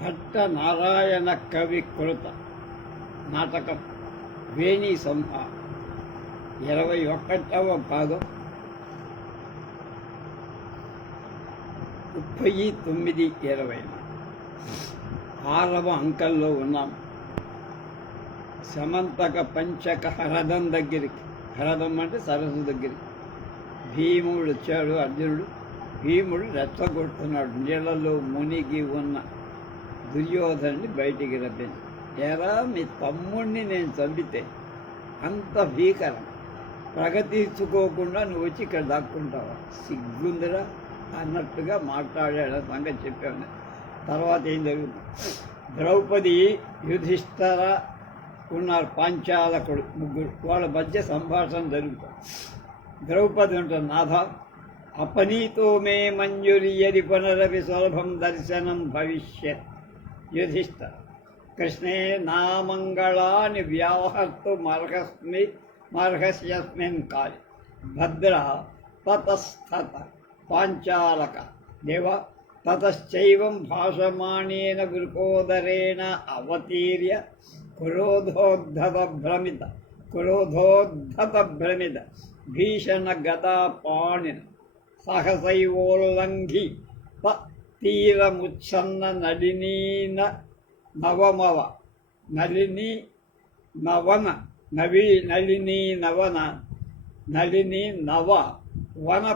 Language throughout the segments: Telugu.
భట్ట నారాయణ కవి కృత నాటకం వేణి సంహార 21వ భాగం 39-20 6వ అంకంలో ఉన్నాం. సమంతక పంచక హ్రదం దగ్గరికి, హ్రదం అంటే సరస్సు దగ్గరికి భీముడు వచ్చాడు. అర్జునుడు భీముడు రెచ్చగొడుతున్నాడు. నీళ్ళలో మునిగి ఉన్న దుర్యోధనుని బయటికి రప్పించి, ఎరా మీ తమ్ముడిని నేను చంపితే అంత భీకరం, ప్రగతించుకోకుండా నువ్వు వచ్చి ఇక్కడ దాక్కుంటావా, సిగ్గుందిరా అన్నట్టుగా మాట్లాడాడు. సంగతి చెప్పాను. తర్వాత ఏం జరుగుతుంది? ద్రౌపది, యుధిష్ఠర ఉన్నారు, పాంచాలకుడు, ముగ్గురు. వాళ్ళ మధ్య సంభాషణ జరుగుతుంది. ద్రౌపది ఉంటుంది, నాథ అపనీతో మే మంజురియది పునరపి సులభం దర్శనం భవిష్యత్. యుధిష్ఠిర, కృష్ణే నా మంగళాని వ్యాహర్తు మర్హస్యస్మిన్ కాలి. భద్ర తతస్థత పాంచాలక దేవ తతశ్చైవం భాషమాణేన వృకోదరేణ అవతీర్య క్రోధోద్ధత భ్రమిత భీషణ గదా పాణిన సహసైవోల్లంఘి తీరముచ్ఛన్న నళినీ నవ వన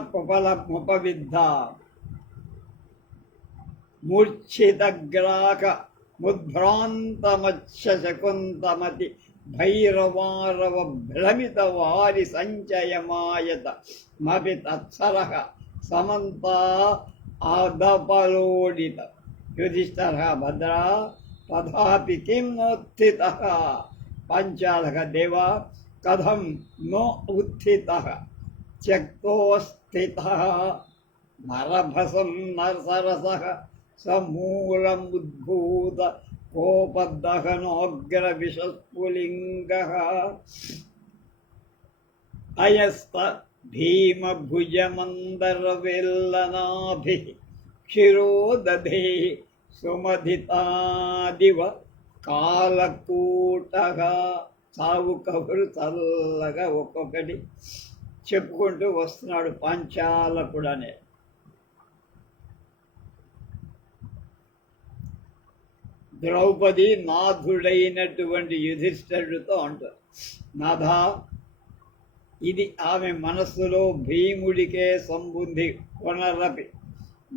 ముపవిద్ధ మూర్ఛితగ్రాక ముద్భ్రాంతమత్స్యశకుంతమతి భైరవారవ భ్రమిత వారి సంచయమాయత మపి తత్సరః సమంత ఆదపలోడిత. యుధిష్ఠిర, భద్రా తథాపి కిం నోత్థితః. పంచాలక, దేవ కథం నో ఉత్థితః త్యక్తోస్థితః నరభసం నరసరసః సమూలముద్భూత కోపదహనోగ్ర విషస్ఫులింగః అయస్త భీమభుజమందరవేల్లనాభిః క్షిరోదధే సుమధితాదివ కాలకూటః. సావు కబురు చల్లగా ఒక్కొక్కటి చెప్పుకుంటూ వస్తున్నాడు పాంచాలకుడు అనే. ద్రౌపది నాథుడైనటువంటి యుధిష్ఠిరుడితో అంటారు, నాథా, ఇది ఆమె మనస్సులో భీముడికే సంబుద్ధి. పునరపి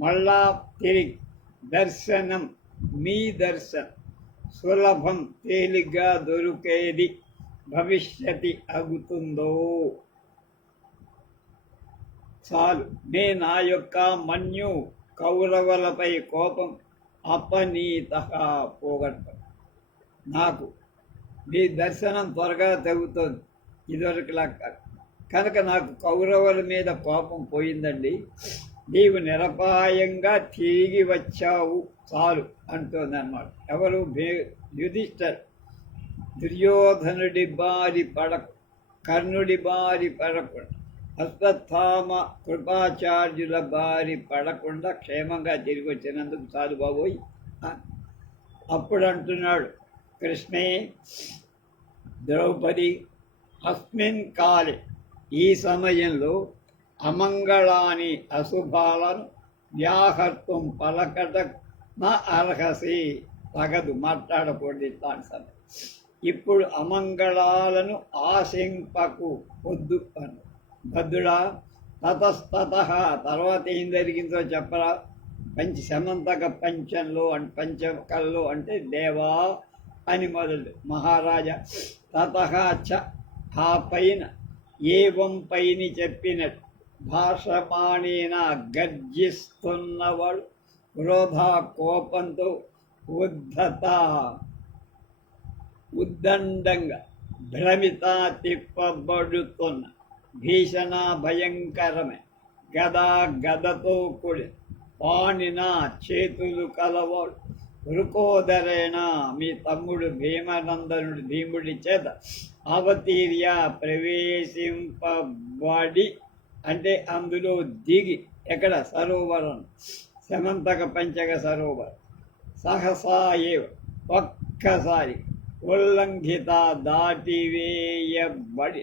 మళ్ళా తిరిగి దర్శనం, మీ దర్శనం సులభం తేలిగ్గా దొరికేది భవిష్యతి అగుతుందో చాలు. నే నా యొక్క మన్యు కౌరవులపై కోపం అపనీత పోగొట్టం. నాకు నీ దర్శనం త్వరగా తగ్గుతుంది, ఇదివరకులా కనుక నాకు కౌరవుల మీద కోపం పోయిందండి. నీవు నిరపాయంగా తిరిగి వచ్చావు చాలు అంటుందన్నమాట. ఎవరు? యుధిష్ఠిర. దుర్యోధనుడి బారి పడకు, కర్ణుడి బారి పడకుండా, అశ్వత్థామ కృపాచార్యుల బారి పడకుండా క్షేమంగా తిరిగి వచ్చినందుకు చాలు బాబోయ్. అప్పుడు అంటున్నాడు, కృష్ణే ద్రౌపది అస్మిన్ కాలే, ఈ సమయంలో అమంగళాని అశుభాలను వ్యాహర్తం పలకట నా అర్హసి, తగదు, మాట్లాడకూడదు ఇట్లాంటి సమయం. ఇప్పుడు అమంగళాలను ఆశింపకు వద్దు అను. భద్రుడా, తతస్తతః, తర్వాత ఏం జరిగిందో చెప్పరా. సమంతక పంచంలో పంచకల్లో అంటే దేవా అని మొదలు మహారాజా. తతః చ, ఆ పైన, ఏవం పైని చెప్పినట్టు, భాషమాణేన గర్జిస్తున్నవాడు, క్రోధ కోపంతో, ఉద్దండంగా భ్రమిత తిప్పబడుతున్న, భీషణ భయంకరమే, గదతో కూడి, పాణిన చేతులు కలవాడు, వృకోదరేణ మీ తమ్ముడు భీమనందనుడు భీముడి చేత అవతీర్య ప్రవేశింపబడి, అంటే అందులో దిగి, ఎక్కడ? సరోవరం, సమంతక పంచక సరోవరం. సహసా ఏవ ఒక్కసారి ఉల్లంఘిత దాటివేయబడి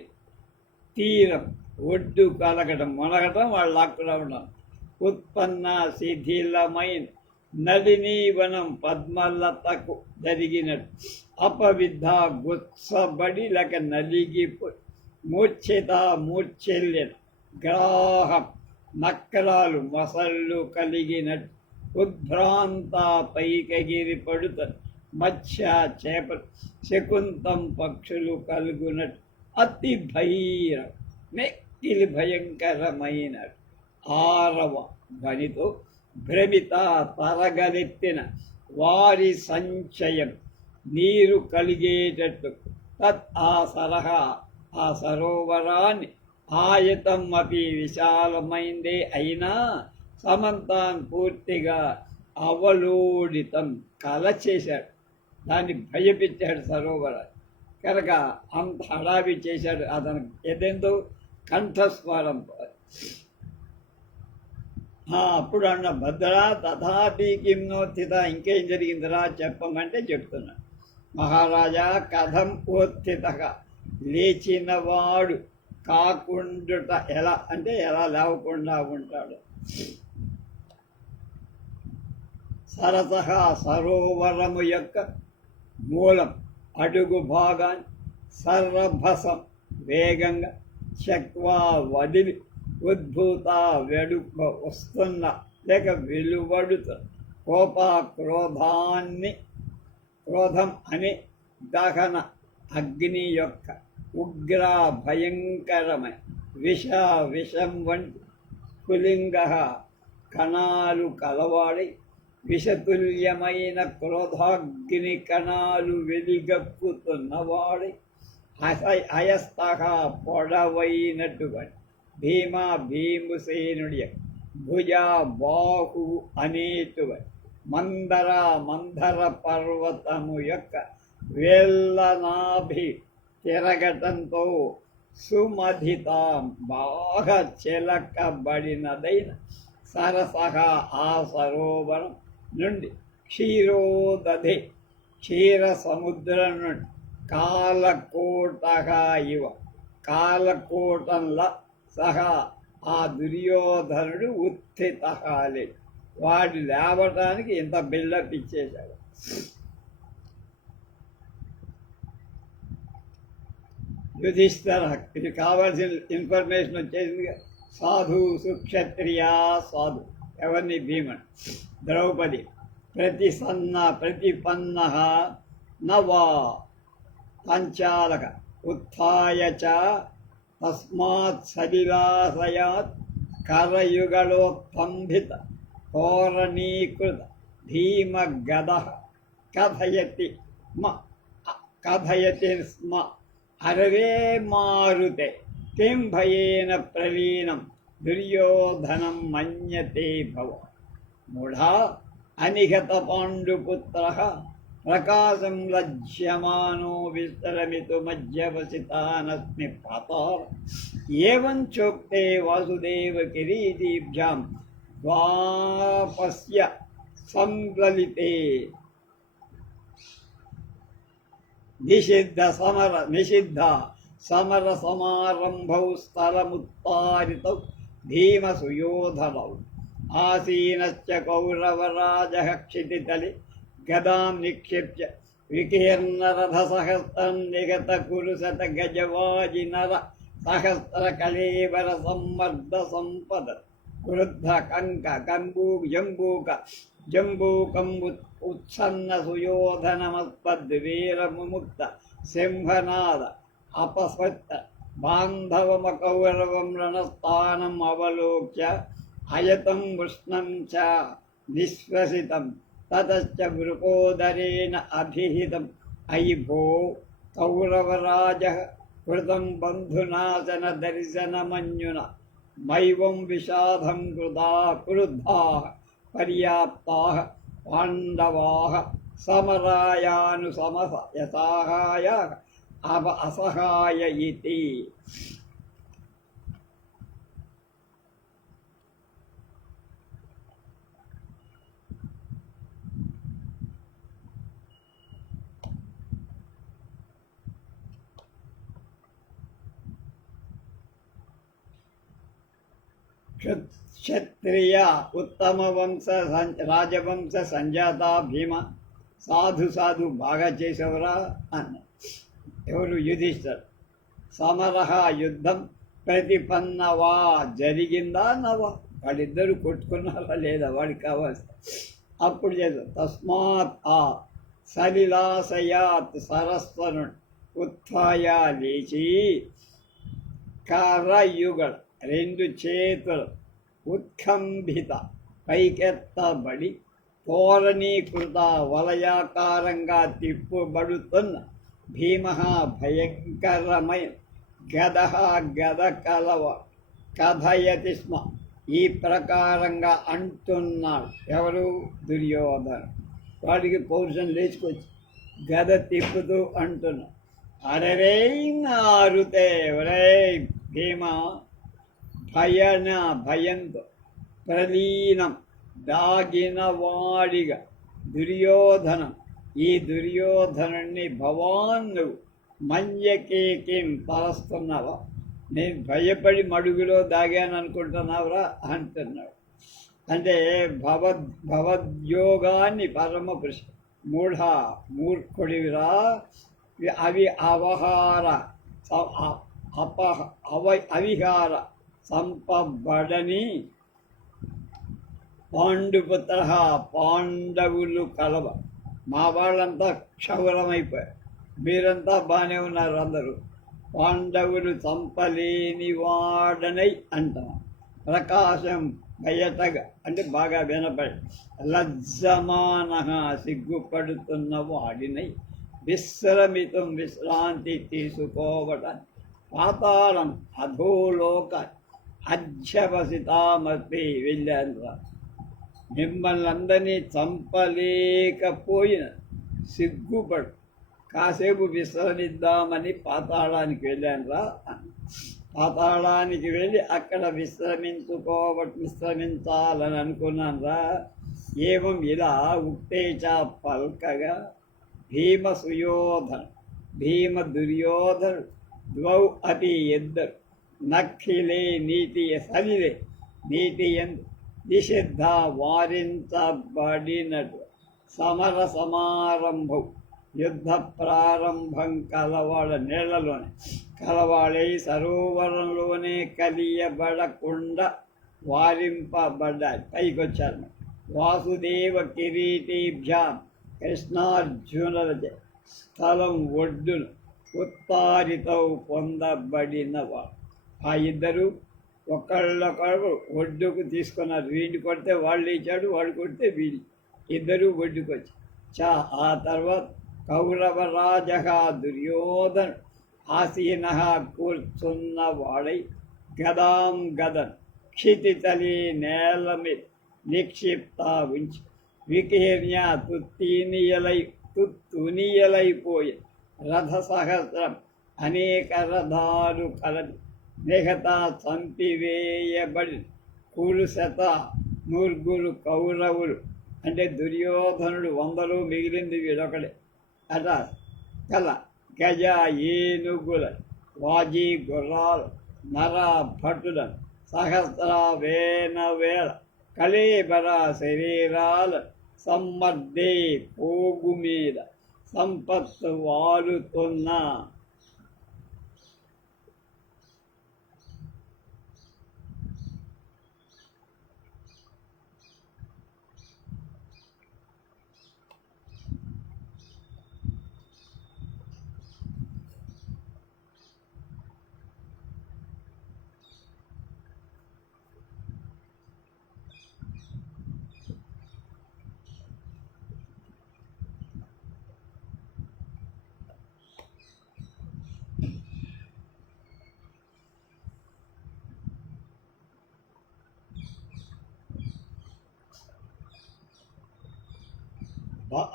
తీరం ఒడ్డు కలగటం మునగటం వాళ్ళు లాక్కురావడం ఉత్పన్న శిథిలమైన నడినీవనం పద్మలతకు జరిగినట్టు అపవిద్ధ గుత్సబడి లేక నలిగిపోయి మూర్ఛిత మూర్ఛల్యం గ్రాహం నక్కరాలు మసళ్ళు కలిగినట్టు ఉద్భ్రాంత పైకగిరి పడుతుంది మత్స్య చేపలు శకుంతం పక్షులు కలుగునట్టు అతి భైరం మెక్కిలి భయంకరమైన ఆరవ ధ్వనితో భ్రమిత తరగలెత్తిన వారి సంచయం నీరు కలిగేటట్టు తత్ ఆ సరహా ఆ సరోవరాన్ని ఆయతం అపి విశాలమైందే అయినా సమంతాన్ పూర్తిగా అవలోడితం కలచేశాడు, దాన్ని భయపెట్టాడు సరోవరాన్ని. కనుక అంత హడావి చేశాడు అతను ఏదెంతో కంఠస్వరంతో. అప్పుడు అన్న భద్రా తథాపి కిమ్నోత్థిత, ఇంకేం జరిగిందిరా చెప్పమంటే చెప్తున్నాడు. మహారాజా కథం ఓత్థితగా, లేచినవాడు కాకుండుట ఎలా అంటే ఎలా లేవకుండా ఉంటాడు. సరసహ సరోవరము యొక్క మూలం అడుగు భాగాన్ని సర్రభసం వేగంగా చక్వా వదిలి ఉద్భూత వెడుక వస్తున్న లేక వెలువడుతున్న క్రోధం అని దహన అగ్ని యొక్క ఉగ్ర భయంకరమైన విషం వంటి స్ఫులింగ కణాలు కలవాడి విషతుల్యమైన క్రోధాగ్ని కణాలు వెలిగక్కుతున్నవాడి అయస్తహ పొడవైనటువంటి భీమసేనుడి భుజ బాహు అనేటువంటి మందర పర్వతము యొక్క వేళ్ళనాభి తిరగటంతో సుమధిత బాగా చిలకబడినదైన సరసహ ఆ సరోవరం నుండి క్షీరోదధి క్షీర సముద్రం నుండి కాలకోటగా ఇవ కాలకోటంలా సహా ఆ దుర్యోధనుడు ఉత్థితహాలే, వాడు లేవటానికి ఇంత బిల్డప్ ఇచ్చేశాడు. యుధిష్ఠిర, ఇది కావాల్సిన ఇన్ఫర్మేషన్ వచ్చేసింది. సాధు సుక్షత్రియా సాధు ఎవరిని? భీమన్. ద్రౌపది ప్రతిపన్న నవా పంచాలక ఉత్థాయ చ తస్మాత్ సలిలాసయాత్ కరయుగళోత్తంభిత కోరణీకృత భీమగద కథయతి స్మ అరవే మారుతే కిం భయేన ప్రవీణం దుర్యోధనం మన్యతే భవ మూఢా అనిహత పాండుపుత్రః ప్రకాశం లజ్యమానో విస్తరమితు మధ్యవసితానస్మి పాతాళ ఏవం చోక్తే వాసుదేవ కిరీటీభ్యాం ద్వాపస్య సంలలితే నిషిద్ధ సమర సమారంభౌ స్థలముత్పారితౌ భీమసుయోధనౌ ఆసీనశ్చ కౌరవరాజః క్షితితలి గదాం నిక్షిప్య వికీర్ణరథసహస్రం నిగత కురుశత గజవాజినర సహస్ర కళేవర సంవర్ధ సంపద క్రుద్ధ కంక జంబూకం ఉత్సన్న సుయోధనమస్పద్వీరముక్త సింహనాద అపస్వత్త బాంధవమకౌరవం రణస్థానం అవలోక్య అయతం వృష్ణం చ నిశ్వసితం తతశ్చ వృకోదరేణ అభిహితం అయి భో కౌరవరాజః కృతం బంధునాశన దర్శనమన్యున మైవం విషాదం క్రుద్ధాః పర్యాప్తాః పాండవాః సమరాయానుసమయసాహాయ అసహాయ ఇతి. క్షత్రియ ఉత్తమ వంశ రాజవంశ సంజాత భీమ, సాధు సాధు బాగా చేసేవరా అన్న. ఎవరు? యుధిష్ఠర్. సమరహ యుద్ధం ప్రతిపన్నవా, జరిగిందా నవా, వాళ్ళిద్దరూ కొట్టుకున్నారా లేదా, వాడికి కావాల్సి అప్పుడు చేద్దాం. తస్మాత్ ఆ సలిలాసయాత్ సరస్వను ఉత్థాయ, లేచి కరయుగళ రెండు చేతులు ఉత్కంభిత పైకెత్తబడి తోరణీకృత వలయాకారంగా తిప్పుబడుతున్న భీమ భయంకరమైన గద కలవ కథయతి స్మ, ఈ ప్రకారంగా అంటున్నాడు. ఎవరు? దుర్యోధన. వాడికి పౌరుషం లేచుకొచ్చి గద తిప్పుతూ అంటున్నాడు, అరరే నారుతే ఒరే భీమ, భయంతో ప్రలీనం దాగిన వాడిగా దుర్యోధనం, ఈ దుర్యోధనుణ్ణి భవాన్ నువ్వు మన్యకేకిం తలస్తున్నావా, నేను భయపడి మడుగులో దాగాను అనుకుంటున్నావురా అంటున్నాడు. అంటే భవద్యోగాన్ని పరమ పురుష మూర్ఖుడివిరా, అవి అవిహార సంపబడని పాండుపుత్ర, పాండవులు కలవ, మా వాళ్ళంతా క్షౌరమైపోయారు, మీరంతా బాగానే ఉన్నారు అందరూ, పాండవులు చంపలేని వాడనై అంటాం. ప్రకాశం బయటగా అంటే బాగా వినపడి, లజ్జమాన సిగ్గుపడుతున్న వాడినై, విశ్రమితం విశ్రాంతి తీసుకోవటం, పాతాళం అధోలోక అధ్యవసితామర్పి వెళ్ళాను. మిమ్మల్ని అందరినీ చంపలేకపోయిన సిగ్గుపడు, కాసేపు విశ్రమిద్దామని పాతాళానికి వెళ్ళాను రా. పాతాళానికి వెళ్ళి అక్కడ విశ్రమించాలని అనుకున్నాను రా. ఏవం ఇలా ఉక్తేచ పల్కగా భీమ సుయోధన భీమ దుర్యోధను ద్వౌ అతి ఇద్దరు నఖిలే సలిలే నీతి ఎందు నిషిద్ధ వారించబడినట్టు సమర సమారంభం యుద్ధ ప్రారంభం కలవాడ నీళ్లలోనే కలవాడై సరోవరంలోనే కలియబడకుండా వారింపబడ్డాయి. పైకొచ్చారు. వాసుదేవ కిరీటీభ్యాం కృష్ణార్జునుల స్థలం ఒడ్డును ఉత్తారితో పొందబడినవాడు. ఆ ఇద్దరు ఒకళ్ళొకరు ఒడ్డుకు తీసుకున్నారు. వీడిని కొడితే వాళ్ళు ఇచ్చాడు, వాడు కొడితే వీడి, ఇద్దరు ఒడ్డుకొచ్చి ఆ తర్వాత కౌరవరాజ దుర్యోధన్ ఆసీన కూర్చున్న వాడై గదాం గదన్ క్షితితలి నేల మీద నిక్షిప్త ఉంచి వికీర్ణ్య తుత్తునియలైపోయి రథ సహస్రం అనేక రథాలు కలది మిగతా చంపివేయబడి కురుశత నూర్గురు కౌరవులు అంటే దుర్యోధనుడు 100 మిగిలింది వీడొకడే అట కల గజ ఏనుగుల వాజీ గుర్రాలు నర భటుల సహస్ర వేల కళేబర శరీరాల సమ్మర్దే పోగు మీద సంపత్తు వాలుతున్న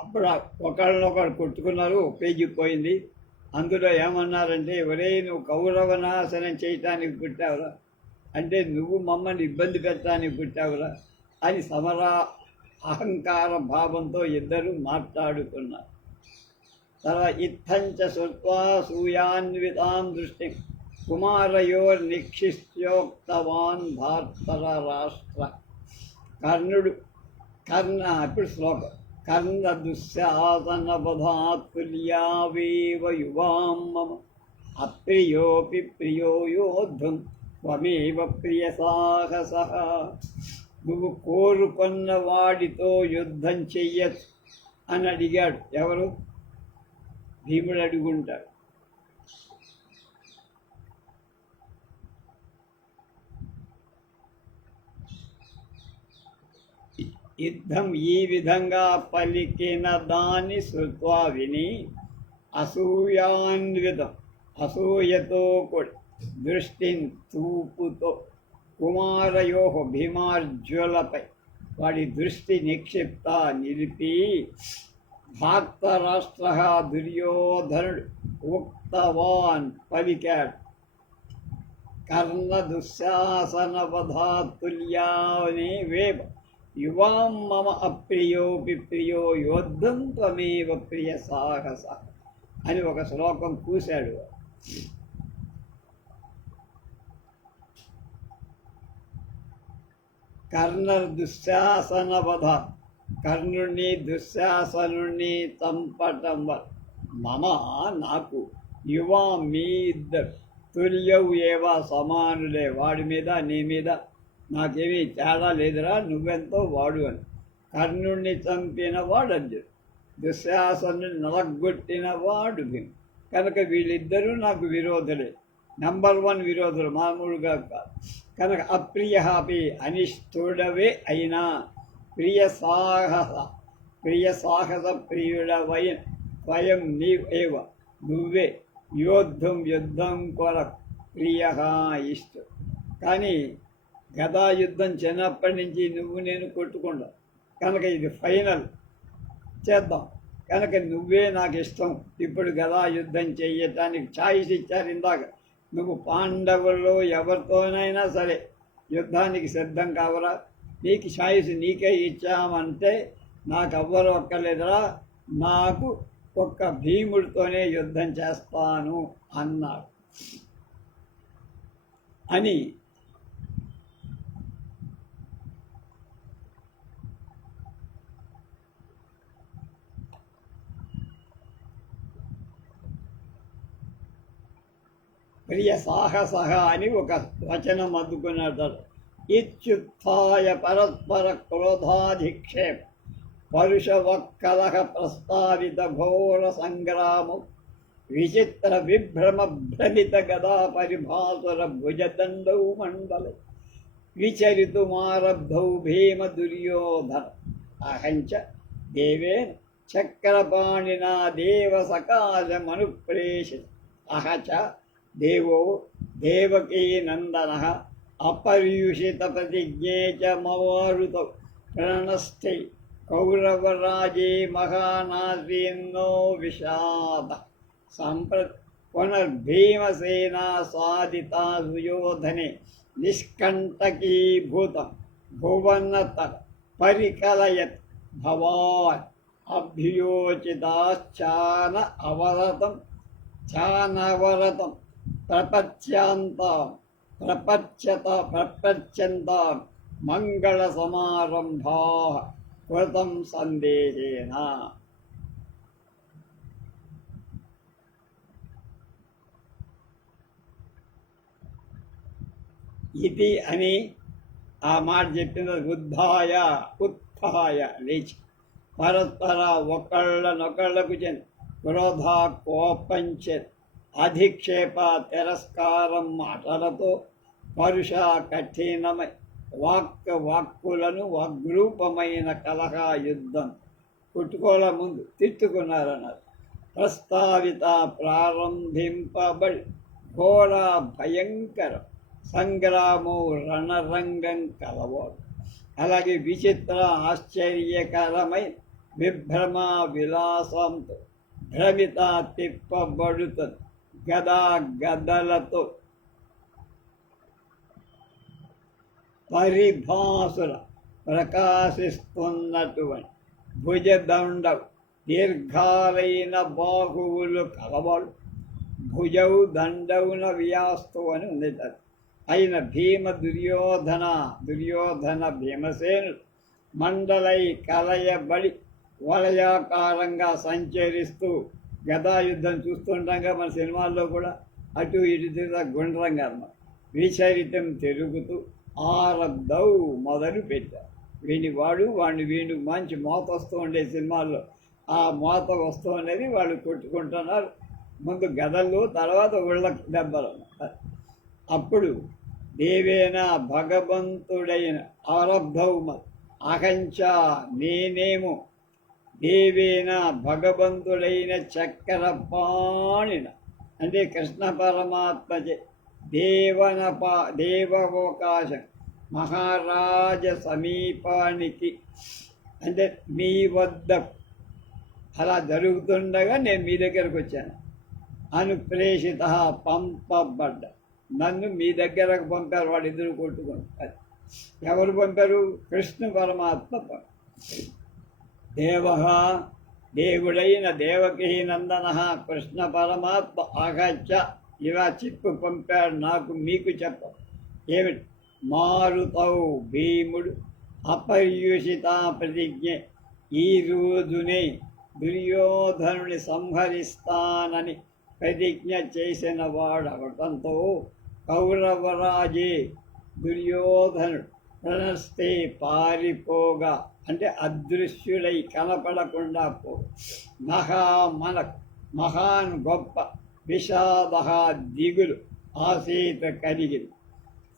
అప్పుడు ఒకళ్ళనొకరు కొట్టుకున్నారు. పేజీ పోయింది. అందులో ఏమన్నారంటే, ఒరే నువ్వు కౌరవ నాశనం చేయటానికి పుట్టావురా, అంటే నువ్వు మమ్మల్ని ఇబ్బంది పెట్టడానికి పుట్టావురా అని అహంకార భావంతో ఇద్దరు మాట్లాడుకున్నారు. తర్వాత ఇత్తంచ శృత్వా సూయాన్వితాం దృష్టి కుమారయోర్నిక్షిష్యోక్తవాన్ భార్తర రాష్ట్ర. కర్ణుడు ఇప్పుడు శ్లోకం. కర్ణ దుశ్శాసన బధాతుల్యావేవ యువాం మమ అప్రియోపి ప్రియో యోద్ధం త్వమేవ ప్రియ సాహస. నువ్వు కోరుకున్న వాడితో యుద్ధం చెయ్యచ్చు అని అడిగాడు. ఎవరు? భీముడు అడుగుంటాడు. యుద్ధం ఈ విధంగా పలికిన దాన్ని శృత్వా విని అసూయాన్వితం, అసూయతో కూడి దృష్టిని చూపుతో కుమారయో భీమార్జులపై వాడి దృష్టి నిక్షిప్త నిలిపి ధార్తరాష్ట్ర దుర్యోధనుడు ఉక్తవాన్ పలికాడు. కర్ణ దుశ్శాసన వధాతుల్యాని వేవ యువాం మమ అప్రియోపి ప్రియో యోద్ధం త్వమేవ ప్రియ సాహస అని ఒక శ్లోకం కూశాడు. కర్ణ దుశ్శాసన వధ, కర్ణుణ్ణి దుశ్శాసనుణ్ణి చంపటం వల్ల మమ నాకు యువా మీ ఇద్దరు తుల్యవు ఏవా సమానులే, వాడి మీద నీ మీద నాకేమీ తేడా లేదురా, నువ్వెంతో వాడు అని. కర్ణుణ్ణి చంపిన వాడు అర్జునుడు, దుశ్శాసనుని నలగొట్టిన వాడు భీముడు. కనుక వీళ్ళిద్దరూ నాకు విరోధులే, నంబర్ 1 విరోధులు, మామూలుగా కాదు. కనుక అప్రియ అపి అనిష్ఠుడవే అయినా ప్రియ సాహస ప్రియుడవైన స్వయం నీవేవ నువ్వే యుద్ధం కొరకు ప్రియ ఇష్టం. కానీ గదా యుద్ధం చిన్నప్పటి నుంచి నువ్వు నేను కొట్టుకుంటావు కనుక ఇది ఫైనల్ చేద్దాం, కనుక నువ్వే నాకు ఇష్టం. ఇప్పుడు గదా యుద్ధం చేయటానికి ఛాయిస్ ఇచ్చారు ఇందాక. నువ్వు పాండవుల్లో ఎవరితోనైనా సరే యుద్ధానికి సిద్ధం కావరా, నీకు ఛాయిస్ నీకే ఇచ్చామంటే నాకు ఎవ్వరు ఒక్కలేదురా, నాకు ఒక్క భీముడితోనే యుద్ధం చేస్తాను అన్నాడు. అని ప్రియ సాహస అని ఒక వచనం అందుకున్నాడు. ఇత్యుత్థాయ పరస్పర క్రోధాధిక్షేప పరుషవక్కలహ ప్రస్తావిత ఘోర సంగ్రాము విచిత్ర విభ్రమ భ్రమిత గదా పరిభాసుర భుజదండౌ మండల విచరితుమారబ్ధౌ భీమ దుర్యోధన అహంచ దేవేన చక్రపాణినా దేవ సకాశమనుప్రేషిత అహచ దేవో దేవకీ నందన అపర్యుషిత ప్రతిజ్ఞే చ మవారుత ప్రణస్థై కౌరవరాజే మహానాశీన్నో విషాద సంప్రతి పునర్భీమసేనా సాధితా సుయోధనే నిష్కంటకీభూతం భువనతర పరికలయత్ భవాన్ అభ్యోచితాశ్చాన అవరతం చానవరతం ప్రపచ్యంతాం మంగళ సమారంభా కృతం సందేహేన. ఇది అని ఆ మాట చెప్పిన ఉత్థాయ లేచి పరస్పర ఒకళ్ళనొకళ్ళకు చెంది క్రోధ కోపంచే అధిక్షేప తిరస్కారం మాటలతో పరుష కఠినమై వాక్కులను వాగ్రూపమైన కలహ యుద్ధం పుట్టుకోల ముందు తిట్టుకున్నారన్నారు. ప్రస్తావిత ప్రారంభింపబడి ఘోర భయంకర సంగ్రామో రణరంగం కలవాడు. అలాగే విచిత్ర ఆశ్చర్యకరమై విభ్రమ విలాసంతో భ్రమిత తిప్పబడుతుంది. గదలతో పరిభాసుల ప్రకాశిస్తున్నటువంటి భుజదండం దీర్ఘాలైన బాహువులు కలవాడు. భుజౌ దండౌన వియాస్తు అని ఉంది. అయిన భీమ దుర్యోధన భీమసేనుడు మండలై కలయబడి వలయాకారంగా సంచరిస్తూ గదాయుద్ధం చూస్తుండగా మన సినిమాల్లో కూడా అటు ఇటు తిరుగుతా గుండ్రంగా అన్నమాట విచరితం తిరుగుతూ ఆరబ్దౌ మొదలు పెట్టారు. వాడిని వీడు మంచి మోత వస్తూ ఉండే సినిమాల్లో ఆ మోత వస్తూ అనేది వాళ్ళు కొట్టుకుంటున్నారు. ముందు గదలు, తర్వాత ఒళ్ళ దెబ్బలు. అప్పుడు దేవేన భగవంతుడైన ఆరబ్ధౌమ అహంచ నేనేమో దేవేన భగవంతుడైన చక్రపాణిన అంటే కృష్ణ పరమాత్మచే దేవవకాశం మహారాజ సమీపానికి అంటే మీ వద్ద అలా జరుగుతుండగా నేను మీ దగ్గరకు వచ్చాను. అనుప్రేషిత పంపబడ్డ నన్ను మీ దగ్గరకు పంపారు. వాళ్ళిద్దరూ కొట్టుకుంటారు. ఎవరు పంపారు? కృష్ణ పరమాత్మ. దేవుడైన దేవకీ నందన కృష్ణ పరమాత్మ ఆగచ్చ ఇలా చెప్పు పంపాడు నాకు మీకు చెప్ప. ఏమిటి? మారుతౌ భీముడు అపర్యుషిత ప్రతిజ్ఞ ఈ రోజునే దుర్యోధనుని సంహరిస్తానని ప్రతిజ్ఞ చేసిన వాడవటంతో కౌరవరాజే దుర్యోధనుడు ప్రణస్తే పారిపోగా అంటే అదృశ్యుడై కనపడకుండా పో మహాన్ గొప్ప విషాద దిగులు ఆసీత కలిగింది.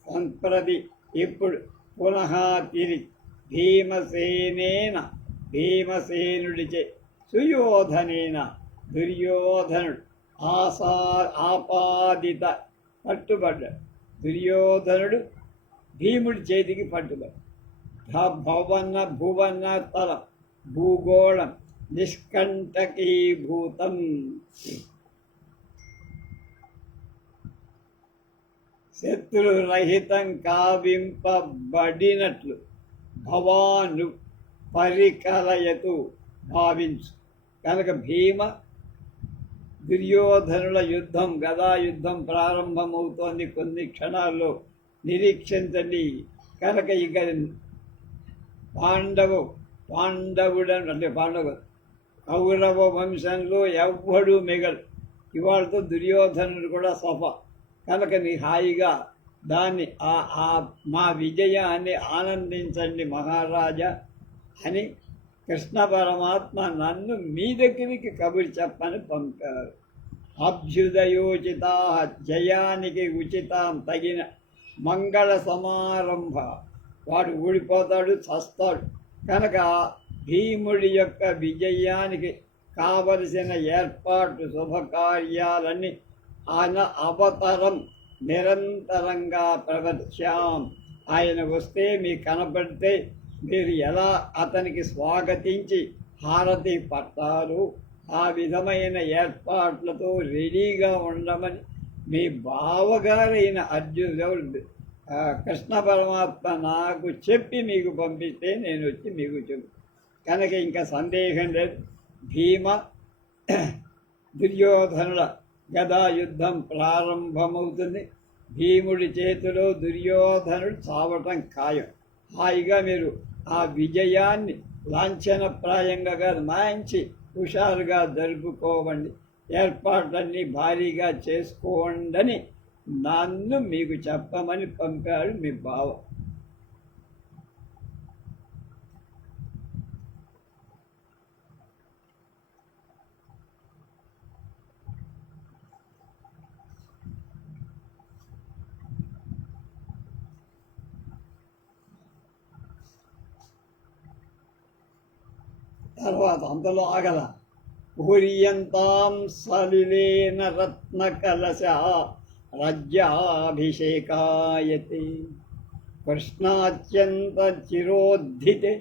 సంప్రతి ఇప్పుడు పునః తిరిగి భీమసేనుడిచే సుయోధనేన దుర్యోధనుడు ఆపాదిత పట్టుబడ్డాడు. దుర్యోధనుడు భీముడి చేతికి పట్టుబడ్డాడు. భువన తలం భూగోళం నిష్కంటకీభూతం శత్రురహితం కావింపబడినట్లు భవాను పరికలయతు భావించు. కనుక భీమ దుర్యోధనుల యుద్ధం గదాయుద్ధం ప్రారంభమవుతోంది. కొన్ని క్షణాల్లో నిరీక్షించండి. కనుక ఇక పాండవుడు అంటే కౌరవ వంశంలో ఎవ్వడూ మిగలు. ఇవాళతో దుర్యోధనుడు కూడా సఫ. కనుక నీ హాయిగా దాన్ని మా విజయాన్ని ఆనందించండి మహారాజా అని కృష్ణ పరమాత్మ నన్ను మీ దగ్గరికి కబురు చెప్పని పంపారు. అభ్యుదయోచిత జయానికి ఉచితం తగిన మంగళ సమారంభ. వాడు ఊడిపోతాడు, చస్తాడు. కనుక భీముడి యొక్క విజయానికి కావలసిన ఏర్పాటు శుభకార్యాలన్నీ ఆయన అవతరం నిరంతరంగా ప్రవర్త్యాం. ఆయన వస్తే మీకు కనపడితే మీరు ఎలా అతనికి స్వాగతించి హారతి పట్టారు ఆ విధమైన ఏర్పాట్లతో రెడీగా ఉండమని మీ బావగారైన అర్జునుడు కృష్ణ పరమాత్మ నాకు చెప్పి మీకు పంపిస్తే నేను వచ్చి మీకు చెప్పు. కనుక ఇంకా సందేహం లేదు. భీమ దుర్యోధనుల గదాయుద్ధం ప్రారంభమవుతుంది. భీముడి చేతిలో దుర్యోధనుడు చావటం ఖాయం. హాయిగా మీరు ఆ విజయాన్ని లాంఛనప్రాయంగా కాదు, మంచి హుషారుగా జరుపుకోవండి. ఏర్పాట్లన్నీ భారీగా చేసుకోండి నన్ను మీకు చెప్పమని పంపాడు మీ బావ. తర్వాత అంతలో ఆగల. పూర్యంతాం సలిలేన రత్న కలశ రాజ్యాభిషేకాయతే కృష్ణాత్యంత చిరోద్ధితే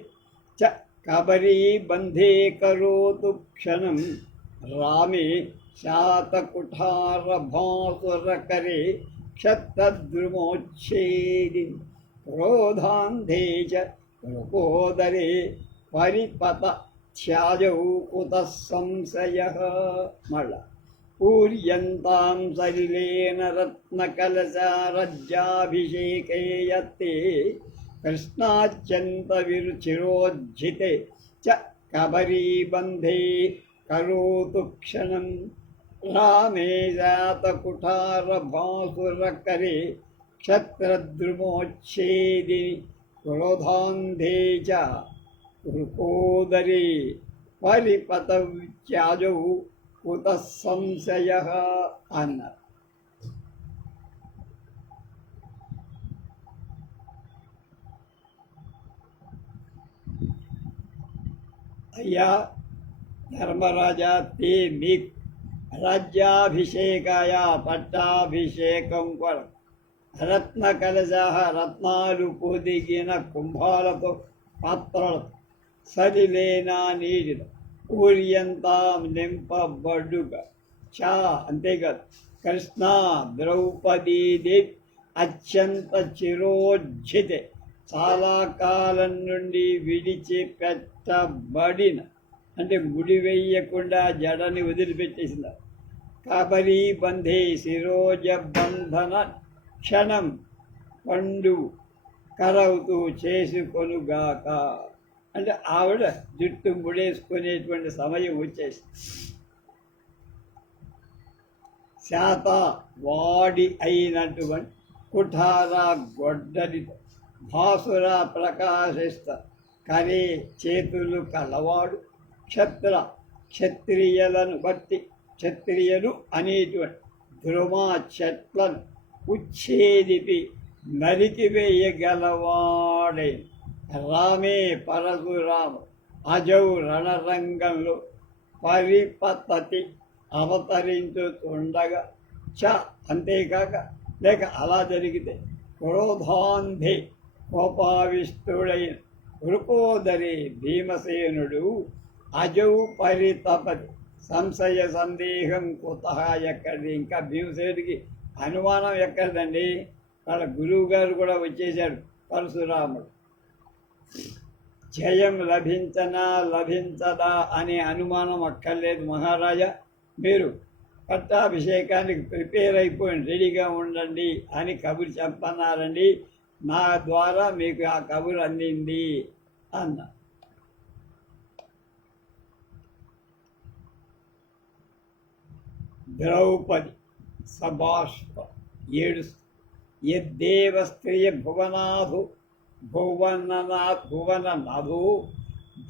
చ కబరీబంధే కరోతు క్షణం రామే శాతకుఠారభాసురకరే క్షత్తద్రుమోచ్ఛేది క్రోధాంధే చ రూపోదరే పరిపత త్యాజౌ కుత సంశయ. మళ్ళా पूर्यन्तां सलिलेन रत्नकलशारज्याभिषेके यत्ते कृष्णाच्यन्तविरुचिरोज्झिते च कबरीबन्धे करोतु क्षणं रामे जातकुठारभासुरकरे क्षत्रद्रुमोच्छेदिनि क्रोधान्धे च वृकोदरे परिपतव्याजौ कुतः संशयः అన్నారు. అయ్యా ధర్మరాజా, తే మీకు రాజ్యాభిషేకాయ పట్టాభిషేకం కొరకు రత్న కలశ రత్నాలు పొదిగిన కుంభాలతో పాత్రలతో సరిలేనా నీటిలో ఊర్యంతా నింపబడుగా చా అంతేకాదు కృష్ణ ద్రౌపదీదేవి అత్యంత చిరోజ్జితే చాలా కాలం నుండి విడిచిపెట్టబడిన అంటే ముడి వేయకుండా జడని వదిలిపెట్టేసింది. కబరీ బంధే శిరోజ బంధన క్షణం పండు కరవుతూ చేసుకొనుగాక అంటే ఆవిడ జుట్టు ముడేసుకునేటువంటి సమయం వచ్చేసి శాత వాడి అయినటువంటి కుఠారా గొడ్డలితో భాసురా ప్రకాశిస్త కరే చేతులు కలవాడు క్షత్రియులను బట్టి క్షత్రియులు అనేటువంటి ధ్రుమ చెట్లను ఉచ్ఛేదిపి నరికివేయగలవాడై రామే పరశురాము అజౌ రణరంగంలో పరిపతతి అవతరించుతుండగా చ అంతేకాక లేక అలా జరిగితే క్రోధాంధే కోపావిష్టుడైన వృకోదరి భీమసేనుడు అజౌ పరితపతి సంశయ సందేహం కుతః ఎక్కడిది, ఇంకా భీమసేనుడికి అనుమానం ఎక్కడిదండి, వాళ్ళ గురువు గారు కూడా వచ్చేశాడు పరశురాముడు. జయం లభించనా లభించదా అనే అనుమానం అక్కర్లేదు మహారాజా, మీరు పట్టాభిషేకానికి ప్రిపేర్ అయిపోయి రెడీగా ఉండండి అని కబురు చెప్పన్నారండి, నా ద్వారా మీకు ఆ కబురు అందింది అన్న. ద్రౌపది సభాష్ప ఏడుస్తూ యద్దేవ స్త్రియ భువనాథు భువననాథు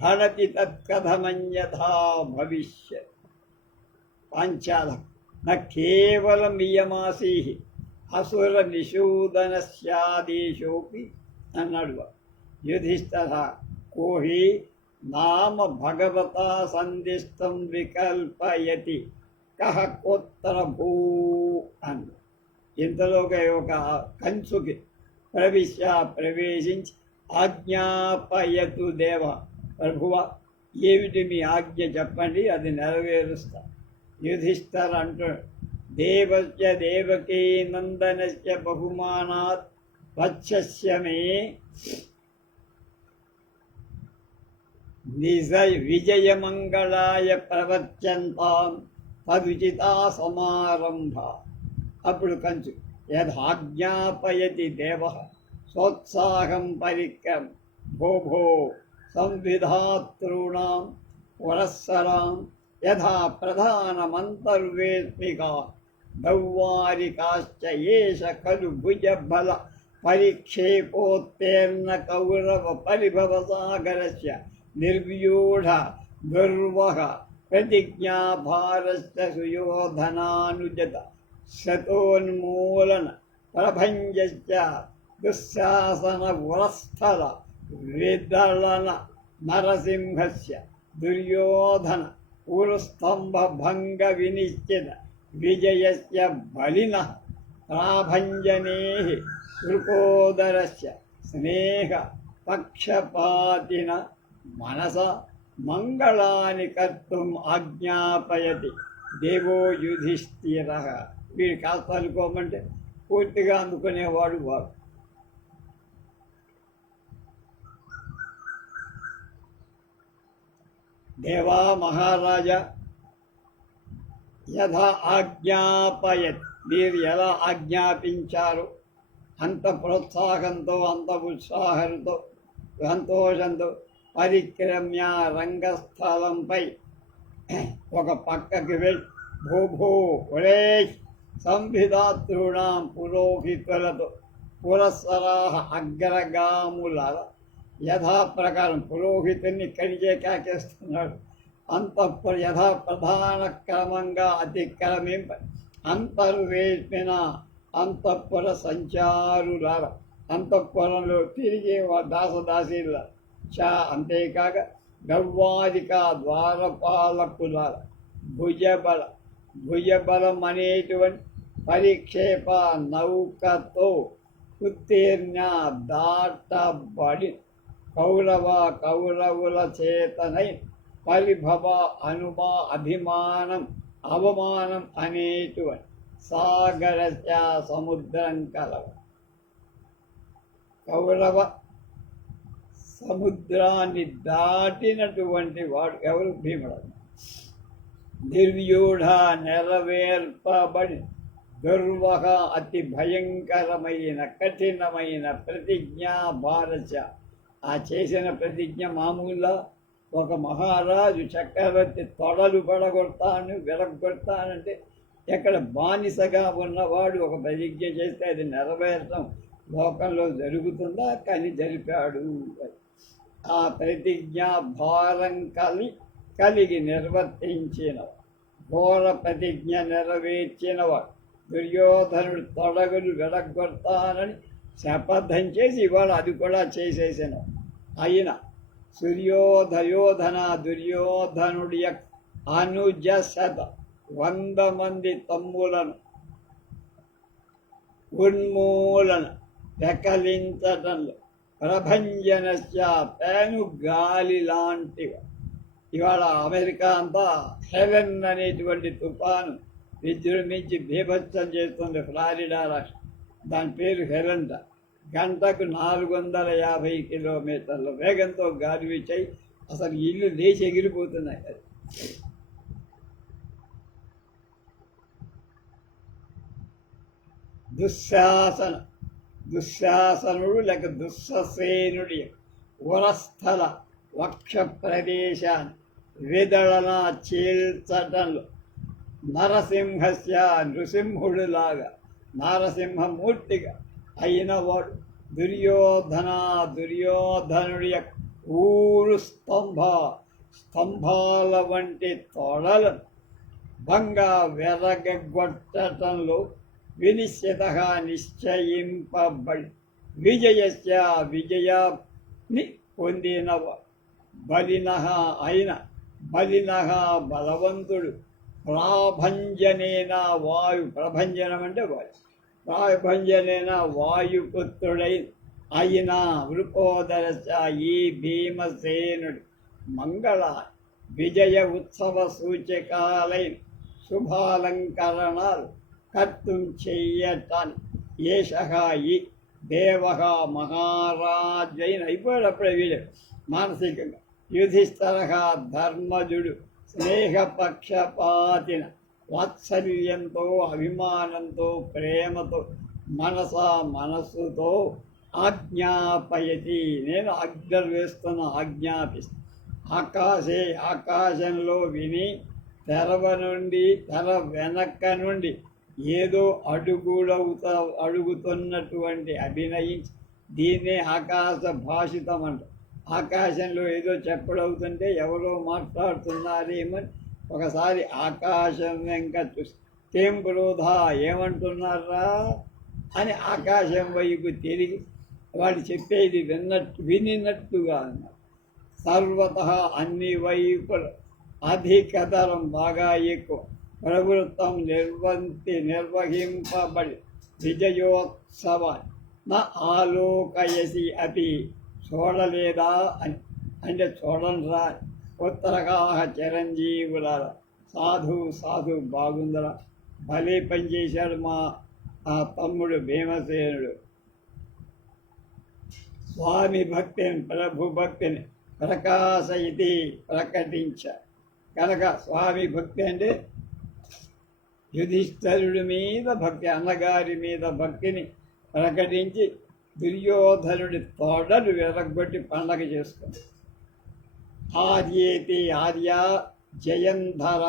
భరతి తత్కథమన్యథా భవిష్యత్. పాంచాలం న కేవలం ఇయమాసీ అసుర నిషూదనస్యాదేశోపి అన్నాడు యుధిష్ఠిర. కోహి నామ భగవతా సందిష్టం వికల్పయతి కహ కోత్తర భూ అన్న. ఇంతలోగా ఒక కంచుకి ప్రవేశించి ఆజ్ఞాపయతు దేవ, ప్రభువ ఏమిటి మీ ఆజ్ఞ చెప్పండి, అది నెరవేరుస్తా. యుధిష్ఠిర అంటాడు, దేవస్య దేవకీ నందనస్య బహుమానాత్ వత్సస్య మే విజయమంగళాయ ప్రవర్త్యంతాం తదుచితా సమారంభ. అప్పుడు కంచు యథాజ్ఞాపయతి దేవ సోత్సాహం పరిక్రమ భో సంవిధాతॄణాం పురస్సరాం యథా ప్రధానమంతర్వేత్మికా దౌవారికాశ్చ ఏష ఖలు భుజబల పరిక్షేపోత్తేర్ణ కౌరవ పరిభవసాగరస్య నిర్వ్యూఢ దుర్వహ ప్రతిజ్ఞాభారస్య సుయోధనానుజత శతోన్మూలన ప్రభంజశ్చ దుశ్శాసన పురస్థల విదళన నరసింహస్య దుర్యోధన ఉరుస్తంభ భంగ వినిశ్చిత విజయస్య బలిన ప్రాభంజనే వృకోదరస్య స్నేహ పక్షపాతిన మనస మంగళాని కర్తుం ఆజ్ఞాపయతి దేవో యుధిష్ఠిర. వీడు కాస్త అనుకోమంటే పూర్తిగా అందుకునేవాడు వాడు. దేవా మహారాజా, యథా ఆజ్ఞాపయత్, మీరు ఎలా ఆజ్ఞాపించారు అంత ప్రోత్సాహంతో, అంత ఉత్సాహంతో, సంతోషంతో పరిక్రమ్య రంగస్థలంపై ఒక పక్కకి వెళ్ళి భూభూ ఒరే సంవిధాతృణాం పురోహితులతో పురస్సరా అగ్రగాముల యథాప్రకారం పురోహితుని కడిగే కాకేస్తున్నాడు. యథా ప్రధాన క్రమంగా అతిక్రమింప అంతర్వేష్మిన అంతఃపుర సంచారులార, అంతఃపురంలో తిరిగే దాసదాసీల అంతేకాక గర్వాధిక ద్వారపాలకులార భుజబలం అనేటువంటి పరిక్షేప నౌకతో ఉత్తీర్ణ దాటబడి కౌరవుల చేతనై పరిభవ అభిమానం అవమానం అనేటువంటి సాగరస్య సముద్రం కలవ. కౌరవ సముద్రాన్ని దాటినటువంటి వాడు ఎవరు? భీముడు. నిర్వ్యూఢ నెరవేర్పబడి దుర్వహ అతి భయంకరమైన కఠినమైన ప్రతిజ్ఞ భారత. ఆ చేసిన ప్రతిజ్ఞ మామూలుగా ఒక మహారాజు చక్రవర్తి తొడలు పడగొడతాను విరగొడతానంటే ఎక్కడ బానిసగా ఉన్నవాడు ఒక ప్రతిజ్ఞ చేస్తే అది నెరవేరటం లోకంలో జరుగుతుందా? కానీ జరిపాడు. ఆ ప్రతిజ్ఞ భారం కలిగి నిర్వర్తించిన ఘోర ప్రతిజ్ఞ నెరవేర్చినవాడు దుర్యోధనుడు తొడగులు విరగొడతానని శపథం చేసి ఇవాళ అది కూడా చేసేసిన అయినా దుర్యోధనుడి అనుజ 100 మంది తమ్ములను ఉన్మూలన పెకలించటంలో ప్రభంజనస్య పేను గాలి లాంటివి. ఇవాళ అమెరికా అంతా హెవెన్ అనేటువంటి తుఫాను విజృంభించి బీభత్సం చేస్తుంది. ఫ్లారిడా రాష్ట్రం, దాని పేరు హెవెన్. గంటకు 450 కిలోమీటర్ల వేగంతో గాలి వీచాయి. అసలు ఇల్లు లేచి ఎగిరిపోతున్నాయి. దుశ్శాసనుడు లేక దుస్ససేనుడి ఉరస్థల వక్ష ప్రదేశాన్ని విదళన చీల్చటంలో నరసింహస్య నృసింహుడులాగా నారసింహమూర్తిగా అయిన వాడు దుర్యోధనుడి ఊరు స్తంభాల వంటి తొడలను భంగా వెరగొట్టటంలో వినిశ్చితగా నిశ్చయింపబడి విజయాన్ని పొందినవ బలినః బలవంతుడు ప్రాభంజనేన ప్రభంజనం అంటే ప్రాభంజనేన వాయుపుత్రుడై అయిన వృకోదరశ ఈ భీమసేనుడు మంగళ విజయ ఉత్సవ సూచకాలై శుభాలంకరణాలు కర్తుం చెయ్యటాన్ని ఏషః ఈ దేవ మహారాజైన అయిపోయేటప్పుడే వీడు మానసికంగా యుధిష్ఠర ధర్మజుడు స్నేహపక్షపాతిన వాత్సల్యంతో అభిమానంతో ప్రేమతో మనస్సుతో ఆజ్ఞాపయతి, నేను ఆజ్ఞలు వేస్తున్న ఆజ్ఞాపిస్తాను. ఆకాశంలో విని తెర వెనక్క నుండి ఏదో అడుగుతున్నటువంటి అభినయించి దీన్నే ఆకాశ భాషితం అంట. ఆకాశంలో ఏదో చెప్పడవుతుంటే ఎవరో మాట్లాడుతున్నారేమని ఒకసారి ఆకాశం వెంక చూసి కేం క్రోధ ఏమంటున్నారా అని ఆకాశం వైపు తిరిగి వాడు చెప్పేది వినినట్టుగా అన్నారు. సర్వత అన్ని వైపుల అధికతరం బాగా ఎక్కువ ప్రభుత్వం నిర్వహింపబడి విజయోత్సవాన్ని నా ఆలోకయసి అతి చూడలేదా అని అంటే చూడండిరా ఉత్తరగా చిరంజీవుల సాధు బాగుందరా, భలే పనిచేశాడు మా తమ్ముడు భీమసేనుడు. స్వామి భక్తిని ప్రభు భక్తిని ప్రకాశయితి ప్రకటించారు కనుక స్వామి భక్తి అంటే యుధిష్ఠరుడి మీద భక్తి, అన్నగారి మీద భక్తిని ప్రకటించి దుర్యోధనుడి తోడలు విరగొట్టి పండగ చేసుకుంది. ఆర్యేతి ఆర్య జయంధర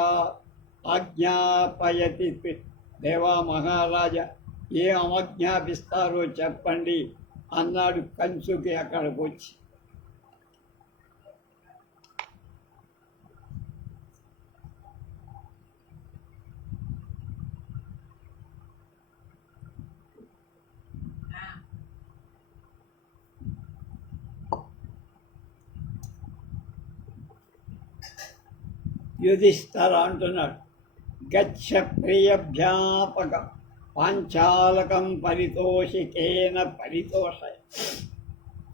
ఆజ్ఞాపయతి. దేవా మహారాజా, ఏం ఆజ్ఞాపిస్తారో చెప్పండి అన్నాడు కంచుకి అక్కడికి వచ్చి. యుధిష్ఠర అంటున్నాడు, గచ్చ ప్రియభ్యాపక పాంచాలకం పరితోషికేన పరితోషయ.